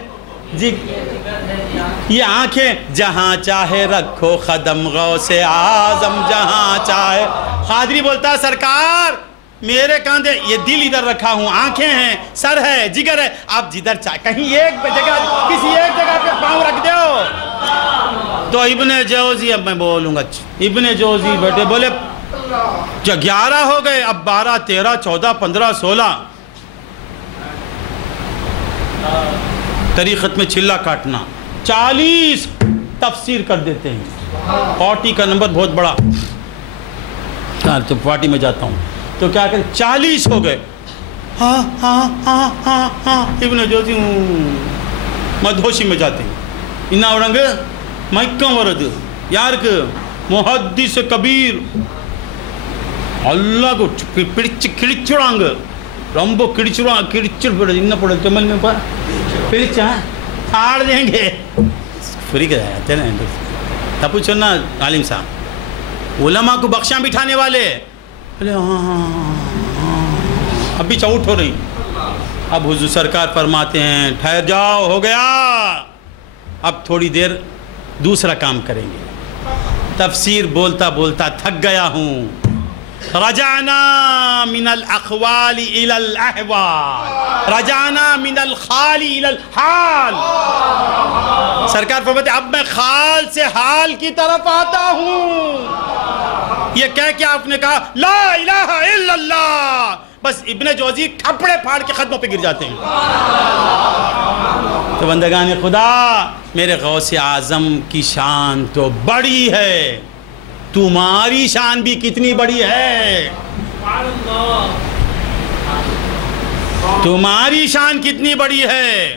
یہ آنکھیں, جہاں چاہے رکھو قدم غوث اعظم جہاں چاہے. قادری بولتا سرکار میرے کاندھے, یہ دل ادھر رکھا ہوں, آنکھیں ہیں, سر ہے, جگر ہے, آپ جدھر چاہے کہیں ایک جگہ, کسی ایک جگہ پہ پاؤں رکھ دو. تو ابن جوزی, اب میں بولوں گا, ابن جوزی بیٹے بولے 11 ہو گئے, اب 12, 13, 14, 15, 16. طریقت میں چلا کاٹنا. 40 تفسیر کر دیتے ہیں. 40 کا نمبر بہت بڑا. تو پارٹی میں جاتا ہوں تو کیا کہ 40 ہو گئے. ہاں ہاں ہاں ہاں ہاں ابن جوزی مدہوشی میں جاتے ہیں. انا اڑنگ مکم ورد یارک محدث کبیر اللہ کو کڑچڑانگ رمبو کڑچڑ پڑے ان پڑے تمل میں پڑچا چھاڑ دیں گے. فری کر جاتے نا تب پوچھو نا عالم صاحب علماء کو بخشاں بٹھانے والے. اب بھی چوٹ ہو رہی. اب حضور سرکار فرماتے ہیں ٹھہر جاؤ, ہو گیا, اب تھوڑی دیر دوسرا کام کریں گے. تفسیر بولتا بولتا تھک گیا ہوں. رجعنا من الاقوال الى الاحوال, رجعنا من الخال الى الحال. سرکار فرماتے اب میں خال سے حال کی طرف آتا ہوں. یہ کہہ کے آپ نے کہا لا الہ الا اللہ, بس ابن جوزی کھپڑے پھاڑ کے قدموں پہ گر جاتے ہیں. تو بندگان خدا, میرے غوث اعظم کی شان تو بڑی ہے, تمہاری شان بھی کتنی بڑی ہے. تمہاری شان کتنی بڑی ہے.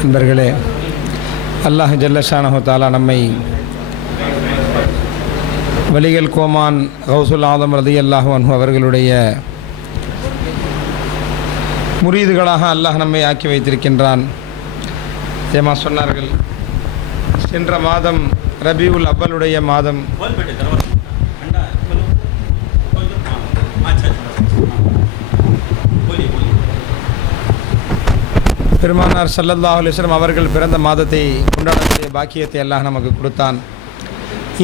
நண்பர்களே, அல்லாஹ் ஜல்லஷானஹு தஆலா நம்மை வலிகள் கோமான் கௌசுல் ஆதம் ரலியல்லாஹு அன்ஹு அவர்களுடைய முரீதுகளாக அல்லாஹ் நம்மை ஆக்கி வைத்திருக்கின்றான். ஏமா சொன்னார்கள், சென்ற மாதம் ரபியுல் அவ்வலுடைய மாதம், பெருமானார் ஸல்லல்லாஹு அலைஹி வஸல்லம் அவர்கள் பிறந்த மாதத்தை கொண்டாடக்கூடிய பாக்கியத்தை அல்லாஹ் நமக்கு கொடுத்தான்.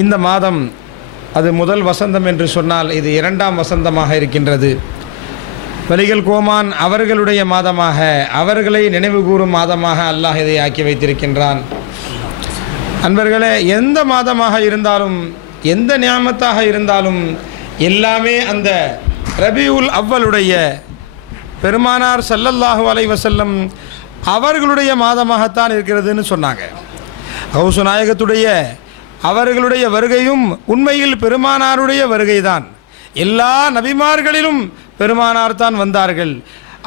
இந்த மாதம் அது முதல் வசந்தம் என்று சொன்னால் இது இரண்டாம் வசந்தமாக இருக்கின்றது. வலிகள் கோமான் அவர்களுடைய மாதமாக, அவர்களை நினைவு கூறும் மாதமாக அல்லாஹ் இதை ஆக்கி வைத்திருக்கின்றான். அன்பர்களே, எந்த மாதமாக இருந்தாலும், எந்த நியாமத்தாக இருந்தாலும் எல்லாமே அந்த ரபியுல் அவ்வலுடைய பெருமானார் ஸல்லல்லாஹு அலைஹி வஸல்லம் அவர்களுடைய மாதமாகத்தான் இருக்கிறதுன்னு சொன்னாங்க. கௌசு நாயகத்துடைய அவர்களுடைய வருகையும் உண்மையில் பெருமானாருடைய வருகைதான். எல்லா நபிமார்களிலும் பெருமானார் தான் வந்தார்கள்.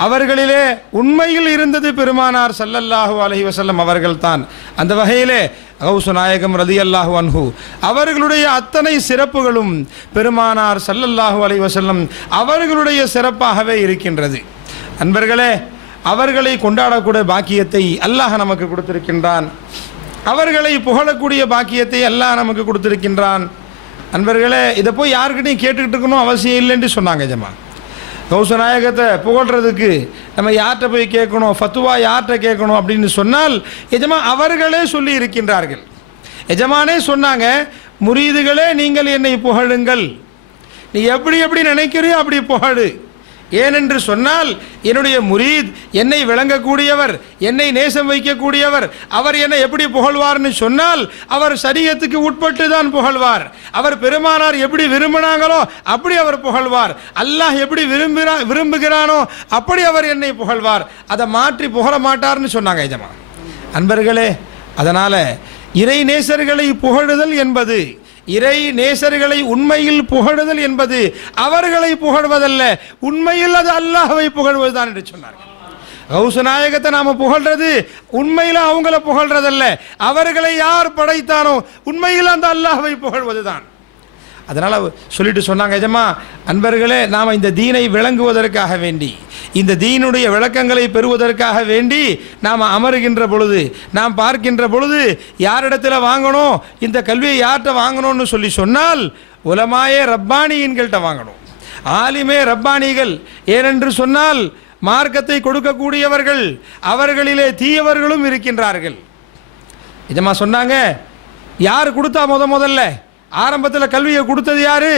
அவர்களிலே உண்மையில் இருந்தது பெருமானார் ஸல்லல்லாஹு அலைஹி வஸல்லம் அவர்கள்தான். அந்த வகையிலே கௌசு நாயகம் ரலியல்லாஹு அன்ஹு அவர்களுடைய அத்தனை சிறப்புகளும் பெருமானார் ஸல்லல்லாஹு அலைஹி வஸல்லம் அவர்களுடைய சிறப்பாகவே இருக்கின்றது. அன்பர்களே, அவர்களை கொண்டாடக்கூடிய பாக்கியத்தை அல்லாஹ் நமக்கு கொடுத்திருக்கின்றான். அவர்களை புகழக்கூடிய பாக்கியத்தை அல்லாஹ் நமக்கு கொடுத்திருக்கின்றான். அன்பர்களே, இதை போய் யாருக்கிட்டையும் கேட்டுக்கிட்டு இருக்கணும் அவசியம் இல்லைன்னு சொன்னாங்க. ஜமா கௌசு நாயகத்தை புகழ்கிறதுக்கு நம்ம யார்கிட்ட போய் கேட்கணும், ஃபத்துவா யார்கிட்ட கேட்கணும் அப்படின்னு சொன்னால் எஜமா அவர்களே சொல்லி இருக்கின்றார்கள். எஜமானே சொன்னாங்க, முரீதுகளே நீங்கள் என்னை புகழுங்கள், நீ எப்படி எப்படி நினைக்கிறியோ அப்படி புகழு. ஏனென்று சொன்னால் என்னுடைய முரீத் என்னை விளங்கக்கூடியவர், என்னை நேசம் வைக்கக்கூடியவர். அவர் என்னை எப்படி புகழ்வார்னு சொன்னால் அவர் ஷரியத்துக்கு உட்பட்டு தான் புகழ்வார். அவர் பெருமானார் எப்படி விரும்பினாங்களோ அப்படி அவர் புகழ்வார். அல்லாஹ் எப்படி விரும்புகிறானோ அப்படி அவர் என்னை புகழ்வார். அதை மாற்றி புகழ மாட்டார்னு சொன்னாங்க. எஜமா அன்பர்களே, அதனால் இறை நேசர்களை புகழுதல் என்பது, இறை நேசர்களை உண்மையில் புகழுதல் என்பது அவர்களை புகழ்வதல்ல, உண்மையில் அது அல்லாஹ்வை புகழ்வதுதான் என்று சொன்னார்கள். கௌசு நாயகத்தை நாம புகழ்றது உண்மையில் அவங்கள புகழ்றதல்ல, அவர்களை யார் படைத்தானோ உண்மையில் அந்த அல்லாஹ்வை புகழ்வதுதான். அதனால் சொல்லிட்டு சொன்னாங்க, எஜமா அன்பர்களே, நாம் இந்த தீனை விளங்குவதற்காக வேண்டி, இந்த தீனுடைய விளக்கங்களை பெறுவதற்காக வேண்டி நாம் அமருகின்ற பொழுது, நாம் பார்க்கின்ற பொழுது யாரிடத்தில் வாங்கணும், இந்த கல்வியை யார்கிட்ட வாங்கணும்னு சொல்லி சொன்னால் உலமாயே ரப்பானியின்கள்கிட்ட வாங்கணும், ஆலிமே ரப்பானிகள். ஏனென்று சொன்னால் மார்க்கத்தை கொடுக்கக்கூடியவர்கள், அவர்களிலே தீயவர்களும் இருக்கின்றார்கள். இதமா சொன்னாங்க, யார் கொடுத்தா முதல்ல ஆரம்பத்தில் கல்வியை கொடுத்தது யாரு?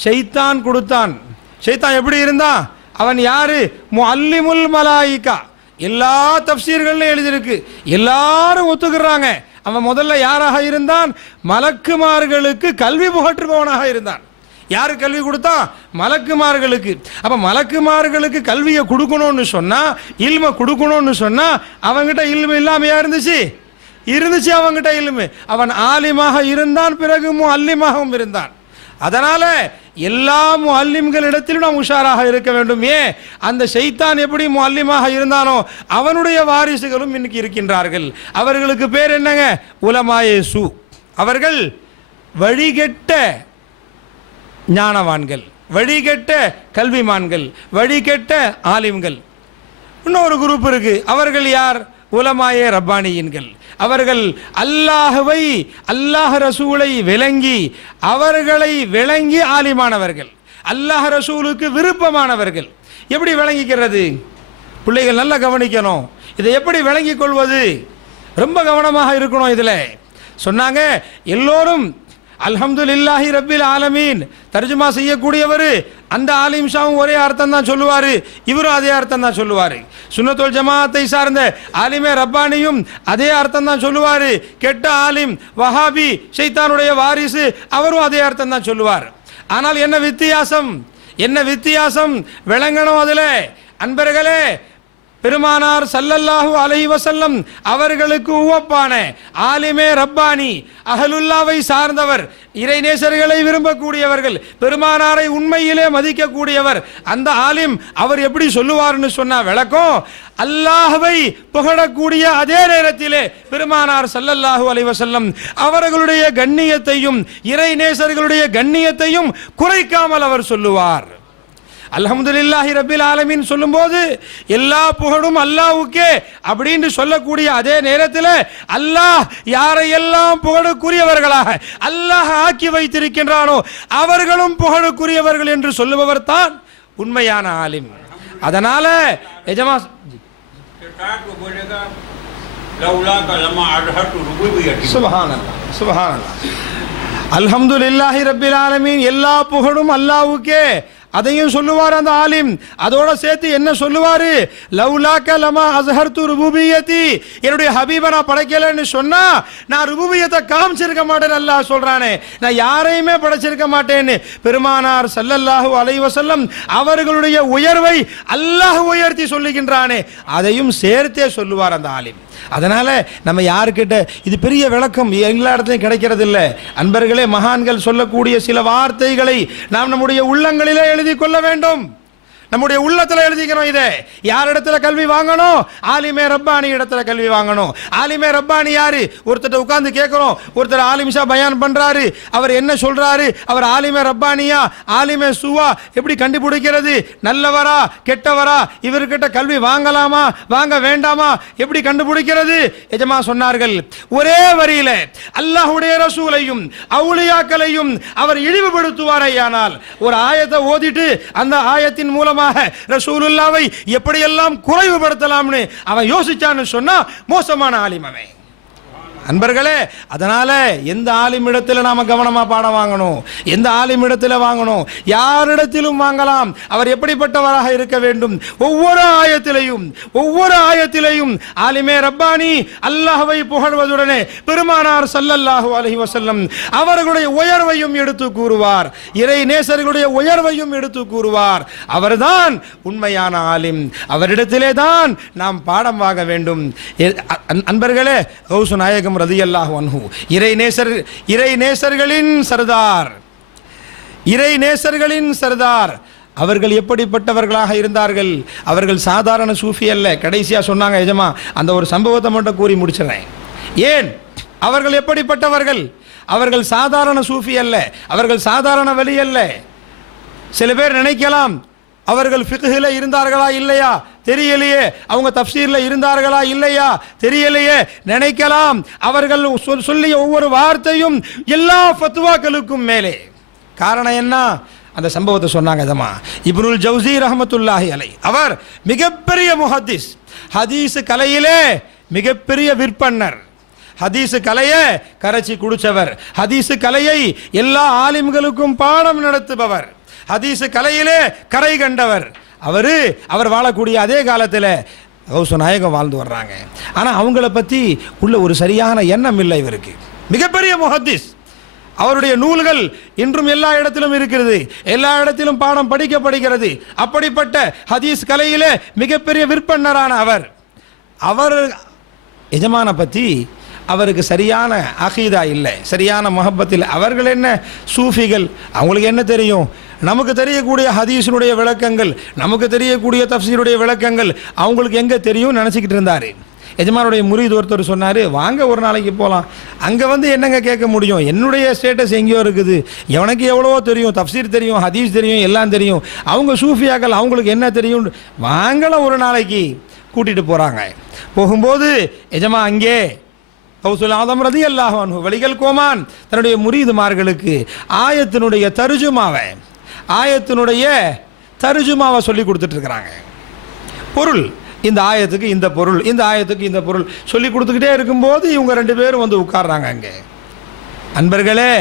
ஷைத்தான் கொடுத்தான். ஷைத்தான் எப்படி இருந்தான்? அவன் யாரு? முஅல்லிமுல் மலாயிகா. எல்லா தஃப்சீர்கள்லையும் எழுதியிருக்கு, எல்லாரும் ஒத்துக்கிறாங்க. அவன் முதல்ல யாராக இருந்தான்? மலக்குமார்களுக்கு கல்வி புகற்றுபவனாக இருந்தான். யாரு கல்வி கொடுத்தான்? மலக்குமார்களுக்கு. அப்ப மலக்குமார்களுக்கு கல்வியை கொடுக்கணும்னு சொன்னா, இல்ம கொடுக்கணும்னு சொன்னா அவங்கிட்ட இல்மு இல்லாமையா இருந்துச்சு? அவங்கிட்ட இல்மு. அவன் ஆலிமாக இருந்தான், பிறகு முஅல்லிமாகவும் இருந்தான். அதனால எல்லா முஅல்லிம்களிடத்திலும் நாம் உஷாராக இருக்க வேண்டும். ஏன்? அந்த ஷைத்தான் எப்படி முஅல்லிமாக இருந்தானோ அவனுடைய வாரிசுகளும் இன்னைக்கு இருக்கின்றார்கள். அவர்களுக்கு பேர் என்னங்க? உலமாயே சூ. அவர்கள் வழிகெட்ட ஞானவான்கள், வழிகெட்ட கல்விமான்கள், வழிகெட்ட ஆலிம்கள். இன்னொரு குரூப் இருக்கு. அவர்கள் யார்? உலமாயே ரப்பானியின்கள். அவர்கள் அல்லாஹ்வை, அல்லாஹ் ரசூலை விளங்கி, அவர்களை விளங்கி ஆலிமானவர்கள், அல்லாஹ் ரசூலுக்கு விருப்பமானவர்கள். எப்படி விளங்கிக்கிறது? பிள்ளைகள் நல்லா கவனிக்கணும். இதை எப்படி விளங்கிக் கொள்வது? ரொம்ப கவனமாக இருக்கணும். இதில் சொன்னாங்க, எல்லோரும் அல்ஹம்துலில்லாஹி ரப்பில் ஆலமீன் தர்ஜுமா செய்யக்கூடியவர் அந்த ஆலிம் ஷாவும் ஒரே அர்த்தம் தான் சொல்லுவார், இவரும் அதே அர்த்தம் தான் சொல்லுவார். சுன்னத்துல் ஜமாஅத்தை சார்ந்த ஆலிமே ரப்பானியும் அதே அர்த்தம் தான் சொல்லுவார். கெட்ட ஆலிம் வஹாபி ஷைத்தானுடைய வாரிசு அவரும் அதே அர்த்தம் தான் சொல்லுவார். ஆனால் என்ன வித்தியாசம்? என்ன வித்தியாசம் விளங்கணும் அதில். அன்பர்களே, பெருமானார் ஸல்லல்லாஹு அலைஹி வஸல்லம் அவர்களுக்கு உவப்பான ஆலிமே ரப்பானி, அஹலுல்லாவை சார்ந்தவர், இறைநேசர்களை விரும்பக்கூடியவர்கள், பெருமானாரை உண்மையிலே மதிக்கக்கூடியவர், அந்த ஆலிம் அவர் எப்படி சொல்லுவார்னு சொன்ன விளக்கம், அல்லாஹ்வை புகழக்கூடிய அதே நேரத்திலே பெருமானார் ஸல்லல்லாஹு அலைஹி வஸல்லம் அவர்களுடைய கண்ணியத்தையும் இறைநேசர்களுடைய கண்ணியத்தையும் குறைக்காமல் அவர் சொல்லுவார். அல்ஹம்துலில்லாஹி ரப்பில் ஆலமீன் சொல்லும்போது எல்லா புகழும் அல்லாஹ்வுக்கே அப்படின்னு சொல்லக்கூடிய அதே நேரத்தில் அல்லாஹ் யாரையெல்லாம் புகழுக்குரியவர்களாக அல்லாஹ் ஆக்கி வைத்திருக்கின்றானோ அவர்களும் புகழுக்குரியவர்கள் என்று சொல்லுபவர் தான் உண்மையான ஆலிம். அதனால எஜமா சுப்ஹானல்லாஹ் சுப்ஹானல்லாஹ் அல்ஹம்துலில்லாஹி ரப்பில் ஆலமீன் எல்லா புகழும் அல்லாஹ்வுக்கே அதையும் சொல்லுவார் அந்த ஆலிம். அதோட சேர்த்து என்ன சொல்லுவாரு? லவ்லாக்க லமா அஸ்ஹர்து ருபூபியத்தி, என்னுடைய ஹபீபை நான் படைக்கலன்னு சொன்னா நான் ருபூபியத்தை காமிச்சிருக்க மாட்டேன். அல்லாஹ் சொல்றானே, நான் யாரையுமே படைச்சிருக்க மாட்டேன்னு பெருமானார் ஸல்லல்லாஹு அலைஹி வஸல்லம் அவர்களுடைய உயர்வை அல்லாஹ் உயர்த்தி சொல்லுகின்றானே, அதையும் சேர்த்தே சொல்லுவார் அந்த ஆலிம். அதனால நம்ம யாருக்கிட்ட இது பெரிய விளக்கம் எல்லா இடத்துலையும் கிடைக்கிறது இல்லை. அன்பர்களே, மகான்கள் சொல்லக்கூடிய சில வார்த்தைகளை நாம் நம்முடைய உள்ளங்களிலே எழுதி கொள்ள வேண்டும். நம்முடைய உள்ளத்தில் எழுதிக்கணும். இதை யார் இடத்துல கல்வி வாங்கணும்? ஆலிமே ரப்பானி இடத்துல கல்வி வாங்கணும். ஆலிமே ரப்பானி யாரு? ஒருத்தர் உட்கார்ந்து கேட்கிறோம், ஒருத்தர் ஆலிம்ஷா பயான் பண்றாரு, அவர் என்ன சொல்றாரு? அவர் ஆலிமே ரப்பானியா ஆலிமே சுவா எப்படி கண்டுபிடிக்கிறது? நல்லவரா கெட்டவரா? இவர்கிட்ட கல்வி வாங்கலாமா வாங்க வேண்டாமா எப்படி கண்டுபிடிக்கிறது? எஜமா சொன்னார்கள், ஒரே வரியில அல்லாஹ்வுடைய ரசூலையும் அவுலியாக்களையும் அவர் இழிவுபடுத்துவாரையானால் ஒரு ஆயத்தை ஓதிட்டு அந்த ஆயத்தின் மூலம் ரசூலுல்லாவை எப்படியெல்லாம் குறைவுபடுத்தலாம்னு அவன் யோசிச்சான்னு சொன்னா மோசமான ஆலிம் அவன். அன்பர்களே, அதனால எந்த ஆலிமிடத்தில் நாம கவனமா பாடம் வாங்கணும், எந்த ஆலிமிடத்தில் வாங்கணும், யாரிடத்திலும் வாங்கலாம். அவர் எப்படிப்பட்டவராக இருக்க வேண்டும்? ஒவ்வொரு ஆயத்திலையும் ஆலிமே ரப்பானி அல்லாஹ்வை புகழ்வதுடனே பெருமானார் ஸல்லல்லாஹு அலைஹி வஸல்லம் அவர்களுடைய உயர்வையும் எடுத்து கூறுவார், இறை நேசர்களுடைய உயர்வையும் எடுத்து கூறுவார். அவர்தான் உண்மையான ஆலிம். அவரிடத்திலே தான் நாம் பாடம் வாங்க வேண்டும். அன்பர்களே, கௌசு நாயகம் ரலியல்லாஹு அன்ஹு இறைநேசர்களின் சர்தார், அவர்கள் எப்படிப்பட்டவர்களாக இருந்தார்கள்? அவர்கள் சாதாரண சூஃபி அல்ல. கடைசியா சொன்னாங்க எஜமா, அந்த ஒரு சம்பவத்தை மட்டும் கூறி முடிச்சிடறேன். ஏன் அவர்கள் எப்படிப்பட்டவர்கள்? அவர்கள் சாதாரண சூஃபி அல்ல, அவர்கள் சாதாரண வலி அல்ல. சில பேர் நினைக்கலாம் அவர்கள் ஃபிக்ஹில இருந்தார்களா இல்லையா தெரியலையே, அவங்க தஃப்சீர்ல இருந்தார்களா இல்லையா தெரியலையே நினைக்கலாம். அவர்கள் சொல்லிய ஒவ்வொரு வார்த்தையும் எல்லா ஃபத்வாக்களுக்கும் மேலே. காரணம் என்ன? அந்த சம்பவத்தை சொன்னாங்க. இப்னுல் ஜௌசி ரஹ்மத்துல்லாஹி அலைஹி அவர் மிகப்பெரிய முஹத்திஸ், ஹதீஸ் கலையிலே மிகப்பெரிய விற்பன்னர், ஹதீஸ் கலையை கரைச்சி குடிச்சவர், ஹதீஸ் கலையை எல்லா ஆலிம்களுக்கும் பாடம் நடத்துபவர், ஹதீஸ் கலையிலே கரை கண்டவர். அவர் வாழக்கூடிய அதே காலத்தில் கௌசு நாயகம் வாழ்ந்து வர்றாங்க. ஆனால் அவங்கள பற்றி உள்ள ஒரு சரியான எண்ணம் இல்லை இவருக்கு. மிகப்பெரிய முஹத்திஸ், அவருடைய நூல்கள் இன்றும் எல்லா இடத்திலும் இருக்கிறது, எல்லா இடத்திலும் பாடம் படிக்கப்படுகிறது. அப்படிப்பட்ட ஹதீஸ் கலையிலே மிகப்பெரிய விற்பன்னரான அவர் எஜமான பற்றி அவருக்கு சரியான அகீதா இல்லை, சரியான முஹப்பத் இல்லை. அவர்கள் என்ன சூஃபிகள், அவங்களுக்கு என்ன தெரியும்? நமக்கு தெரியக்கூடிய ஹதீஸினுடைய விளக்கங்கள், நமக்கு தெரியக்கூடிய தஃப்சீருடைய விளக்கங்கள் அவங்களுக்கு எங்கே தெரியும் நினச்சிக்கிட்டு இருந்தார். எஜமானுடைய முரீது ஒருத்தர் சொன்னார், வாங்க ஒரு நாளைக்கு போகலாம். அங்கே வந்து என்னங்க கேட்க முடியும், என்னுடைய ஸ்டேட்டஸ் எங்கேயோ இருக்குது, எவனுக்கு எவ்வளவோ தெரியும், தஃப்சீர் தெரியும், ஹதீஸ் தெரியும், எல்லாம் தெரியும், அவங்க சூஃபியாக்கள் அவங்களுக்கு என்ன தெரியும், வாங்கலாம் ஒரு நாளைக்கு கூட்டிகிட்டு போகிறாங்க. போகும்போது எஜமா அங்கே கௌசுல் ஆதம் ரலியல்லாஹு அன்ஹு வலிகள் கோமான் தன்னுடைய முரீதுமார்களுக்கு ஆயத்தினுடைய தர்ஜுமாவை சொல்லி கொடுத்துட்ருக்குறாங்க. பொருள், இந்த ஆயத்துக்கு இந்த பொருள், இந்த ஆயத்துக்கு இந்த பொருள் சொல்லி கொடுத்துக்கிட்டே இருக்கும்போது இவங்க 2 பேரும் வந்து உட்கார்றாங்க. அங்கே அன்பர்களே,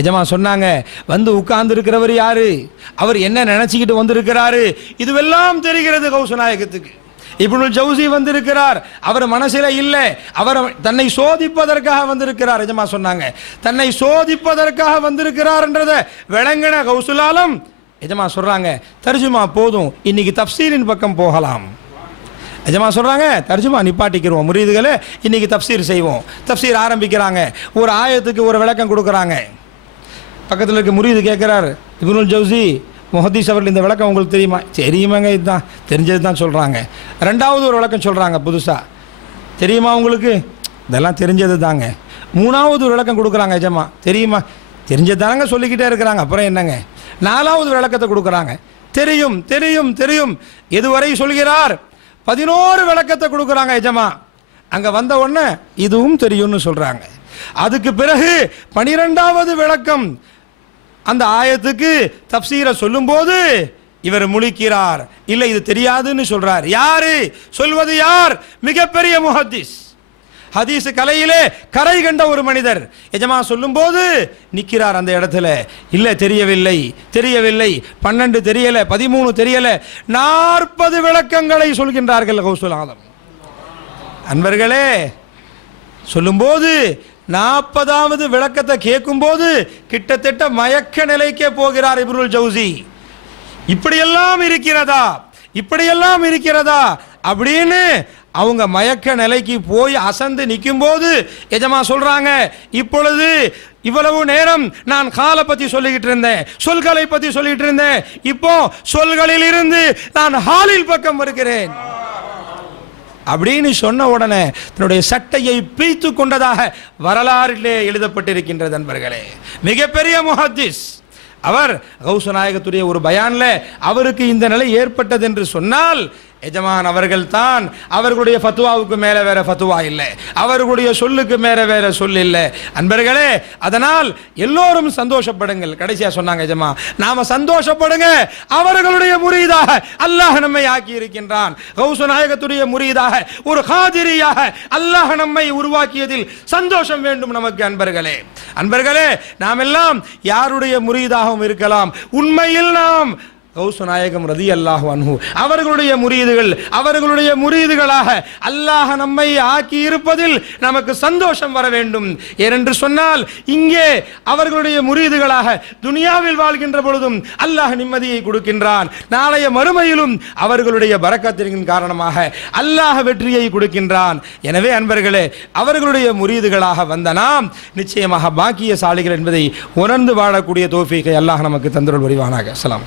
எஜமா சொன்னாங்க, வந்து உட்கார்ந்து இருக்கிறவர் யாரு, அவர் என்ன நினைச்சுக்கிட்டு வந்திருக்கிறாரு, இதுவெல்லாம் தெரிகிறது கௌசு நாயகத்துக்கு. இப்னுல் ஜௌசி வந்திருக்கிறார், அவர் மனசில இல்லை, அவர் தன்னை சோதிப்பதற்காக வந்திருக்கிறார். எஜமா சொன்னாங்க, தன்னை சோதிப்பதற்காக வந்திருக்கிறார் என்றதை விளங்கின கௌசுல் ஆலம் எஜமா சொல்றாங்க, தர்ஜுமா போதும், இன்னைக்கு தஃப்சீரின் பக்கம் போகலாம். எஜமா சொல்றாங்க, தர்ஜுமா நிப்பாட்டிக்கிறோம் முரீதுகளே, இன்னைக்கு தஃப்சீர் செய்வோம். தஃப்சீர் ஆரம்பிக்கிறாங்க, ஒரு ஆயத்துக்கு ஒரு விளக்கம் கொடுக்குறாங்க. பக்கத்தில் இருக்க முரீது கேட்குறார், இப்னுல் ஜௌசி முஹத்தீஸ் அவர்கள் இந்த விளக்கம் உங்களுக்கு தெரியுமா? தெரியுமாங்க, இதுதான் தெரிஞ்சது தான் சொல்கிறாங்க. 2வது ஒரு விளக்கம் சொல்கிறாங்க புதுசாக, தெரியுமா உங்களுக்கு? இதெல்லாம் தெரிஞ்சது தாங்க. 3வது ஒரு விளக்கம் கொடுக்குறாங்க, எஜமா தெரியுமா? தெரிஞ்சது தானங்க சொல்லிக்கிட்டே இருக்கிறாங்க, அப்புறம் என்னங்க? 4வது விளக்கத்தை கொடுக்குறாங்க, தெரியும் தெரியும் தெரியும், எதுவரை சொல்கிறார்? 11 விளக்கத்தை கொடுக்குறாங்க எஜமா. அங்கே வந்த உடனே இதுவும் தெரியும்னு சொல்கிறாங்க. அதுக்கு பிறகு 12வது விளக்கம் அந்த ஆயத்துக்கு தஃப்சீரை சொல்லும்போது இவர் முழிக்கிறார், இல்லை இது தெரியாதுன்னு சொல்றார். யாரு சொல்வது? யார்? மிகப்பெரிய முஹத்தீஸ், ஹதீஸ் கலையிலே கரை கண்ட ஒரு மனிதர். எஜமா சொல்லும்போது நிற்கிறார் அந்த இடத்துல. இல்லை தெரியவில்லை, 12 தெரியல, 13 தெரியல, 40 விளக்கங்களை சொல்கின்றார்கள் கௌசுல் ஆலம். அன்பர்களே, சொல்லும்போது 40வது விளக்கத்தை கேட்கும்போது கிட்டத்தட்ட மயக்க நிலைக்கே போகிறார் இப்னுல் ஜௌசி. இப்படியெல்லாம் இருக்கிறதா அப்படின்னு அவங்க மயக்க நிலைக்கு போய் அசந்து நிற்கும் போது எஜமா சொல்றாங்க, இப்பொழுது இவ்வளவு நேரம் நான் காலை பத்தி சொல்லிக்கிட்டு இருந்தேன், சொல்களை பத்தி சொல்லிட்டு இருந்தேன், இப்போ சொல்களில் இருந்து நான் ஹாலில் பக்கம் வருகிறேன் அப்படின்னு சொன்ன உடனே தன்னுடைய சட்டையை பிய்த்து கொண்டதாக வரலாறிலே எழுதப்பட்டிருக்கின்றது. நண்பர்களே, மிகப்பெரிய முஹத்தீஸ் அவர். கௌசு நாயகத்துடைய ஒரு பயான்ல அவருக்கு இந்த நிலை ஏற்பட்டது என்று சொன்னால் எஜமான் அவர்கள் தான். அவர்களுடைய ஃபத்வாவுக்கு மேலே வேற ஃபத்வா இல்லை, அவர்களுடைய சொல்லுக்கு மேலே வேற சொல் இல்லை. அன்பர்களே, அதனால் எல்லோரும் சந்தோஷப்படுங்கள். கடைசியா சொன்னாங்க எஜமா, நாம சந்தோஷப்படுங்க, அவர்களுடைய முரீதாக அல்லாஹ் நம்மை ஆக்கி இருக்கின்றான். கௌசு நாயகத்துடைய முரீதாக ஒரு காதிரியாக அல்லாஹ் நம்மை உருவாக்கியதில் சந்தோஷம் வேண்டும் நமக்கு. அன்பர்களே, நாம் எல்லாம் யாருடைய முரீதாகவும் இருக்கலாம். உண்மையில் நாம் கௌசு நாயகம் ரலியல்லாஹு அன்ஹு அவர்களுடைய முரீதுகளாக அல்லாஹ் நம்மை ஆக்கி இருப்பதில் நமக்கு சந்தோஷம் வர வேண்டும். ஏனென்று சொன்னால் இங்கே அவர்களுடைய முரீதுகளாக துனியாவில் வாழ்கின்ற பொழுதும் அல்லாஹ் நிம்மதியை கொடுக்கின்றான், நாளைய மறுமையிலும் அவர்களுடைய பரக்கத்தின் காரணமாக அல்லாஹ் வெற்றியை கொடுக்கின்றான். எனவே அன்பர்களே, அவர்களுடைய முரீதுகளாக வந்த நாம் நிச்சயமாக பாக்கியசாலிகள் என்பதை உணர்ந்து வாழக்கூடிய தௌஃபீகை அல்லாஹ் நமக்கு தந்தருள் புரிவானாக. ஸலாம்.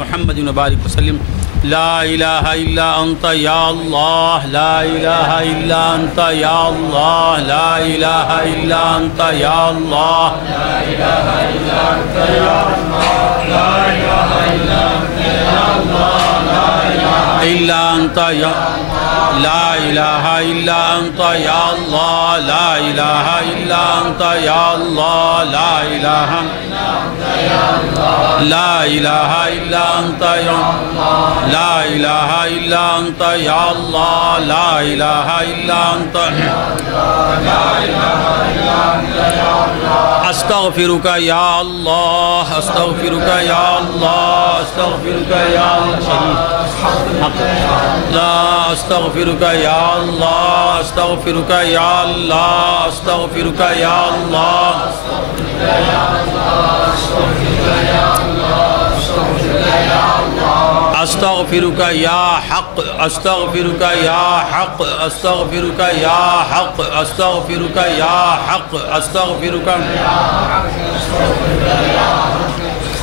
محمد وبارك وسلم. لا إله إلا أنت يا الله، لا إله إلا أنت يا الله، لا إله إلا أنت يا الله، لا إله إلا أنت يا الله، لا إله إلا أنت يا الله، لا إله إلا أنت يا لا إله إلا أنت يا الله، لا إله إلا أنت يا الله، لا إله لا إله إلا أنت يا لا إله إلا أنت يا الله، لا إله إلا أنت أستغفرك يا الله، أستغفرك يا الله، أستغفرك يا الله، لا أستغفرك يا الله، أستغفرك يا الله، أستغفرك يا الله، أستغفرك يا حق، أستغفرك يا حق، أستغفرك يا حق، أستغفرك يا حق، أستغفرك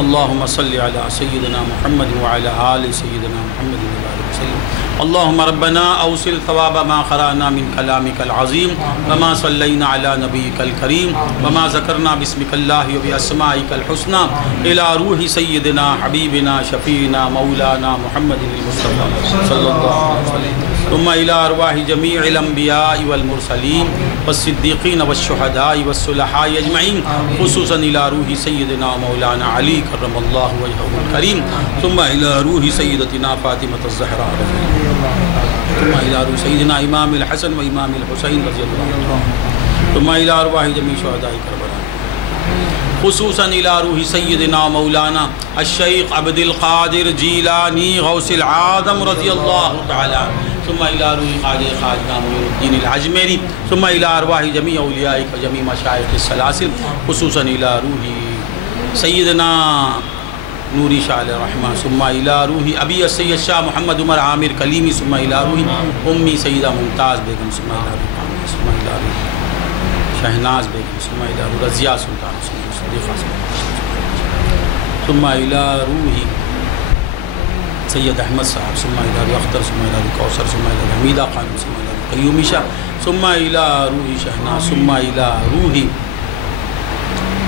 اللهم صل على سيدنا محمد وعلى آل سيدنا محمد وبارك وسلم. اللهم ربنا اوصل ثواب ما قرانا من كلامك العظيم وما صلينا على نبيك الكريم وما ذكرنا باسمك الله وبأسمائك الحسنى إلى روح سيدنا حبيبنا شفينا مولانا محمد المصطفى صلى الله عليه وسلم. ثم إلى أرواح جميع الأنبياء والمرسلين والصديقين والشهداء والصلحاء أجمعين، خصوصا إلى روح سيدنا مولانا علي كرم الله وجهه الكريم، ثم إلى روح سيدتنا فاطمة الزهراء، ثم إلى روح سيدنا إمام الحسن وإمام الحسين رضي الله عنهم، ثم إلى أرواح جميع شهداء كربلاء، خصوصا إلى روح سيدنا مولانا الشيخ عبد القادر جیلانی غوث العالم رضی اللہ تعالی عنہ، ثم إلى روح خواجہ معین الدین العجمیری، ثم إلى أرواح جميع أوليائك وجميع مشائخ السلاسل، خصوصا إلى روح سيدنا نوری شاہ علیہ الرحمہ، ثم إلى روح ابی السید شاہ محمد عمر عامر کلیمی، ثم إلى روح امی سیدہ ممتاز بیگم، ثم إلى روح شہناز بیگم، ثم إلى روح رضیہ سلطان، ثم إلى روح سید احمد صاحب، ثم إلى روح اختر، ثم إلى روح کوثر، ثم إلى روح حمیدہ خانم، ثم إلى روح قیومی شاہ، ثم إلى روح شہناز، ثم إلى روح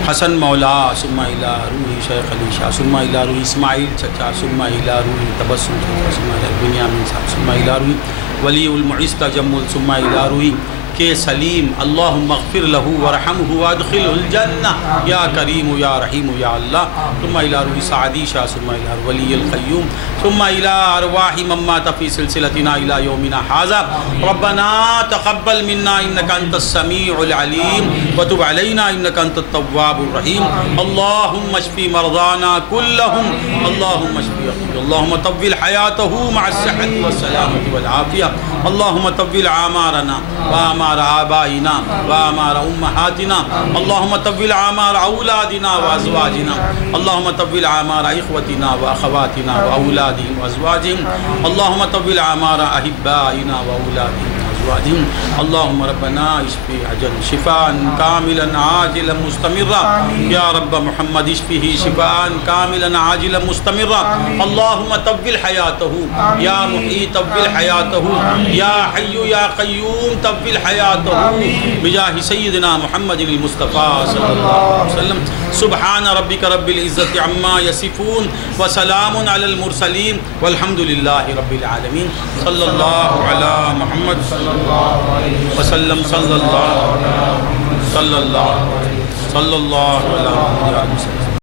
حسن مولا، ثم إلى روح شیخ علی شاہ، ثم إلى روح اسماعیل چچا، ثم إلى روح تبسم چچا، ثم إلى بنیامین صاحب، ثم إلى روح ولی المعز تجمل، ثم إلى روح کہ سلیم اللہم اغفر له ورحمه وادخلہ الجنہ یا کریم یا رحیم یا اللہ، ثم إلى روح سعدی شاہ، ثم إلى روح ولی القیوم، ثم إلى أرواح من مات في سلسلتنا إلى يومنا هذا، ربنا تقبل منا إنك أنت السميع العليم وتب علينا إنك أنت التواب الرحيم. اللهم اشف مرضانا كلهم، اللهم اشف اللهم طول حياته مع الصحة والسلامة والعافية، اللهم طول أعمارنا وأعمار آبائنا وأعمار أمهاتنا، اللهم طول أعمار أولادنا وأزواجنا، اللهم طول أعمار إخوتنا وأخواتنا وأولادهم وأزواجهم، اللهم طول أعمار أحبائنا وأولادهم وأزواجهم، اللهم ربنا اشفي عجل شفاء كاملا عاجلا مستمرا، يا رب محمد اشفه شفاء كاملا عاجلا مستمرا، اللهم طول حياته يا محيي، طول حياته يا حي يا قيوم، طول حياته بجاه سيدنا محمد المصطفى صلى الله عليه وسلم. سبحان ربك رب العزة عما يصفون وسلام على المرسلين والحمد لله رب العالمين. صلى الله على محمد وسلم، صلى الله على محمد وسلم.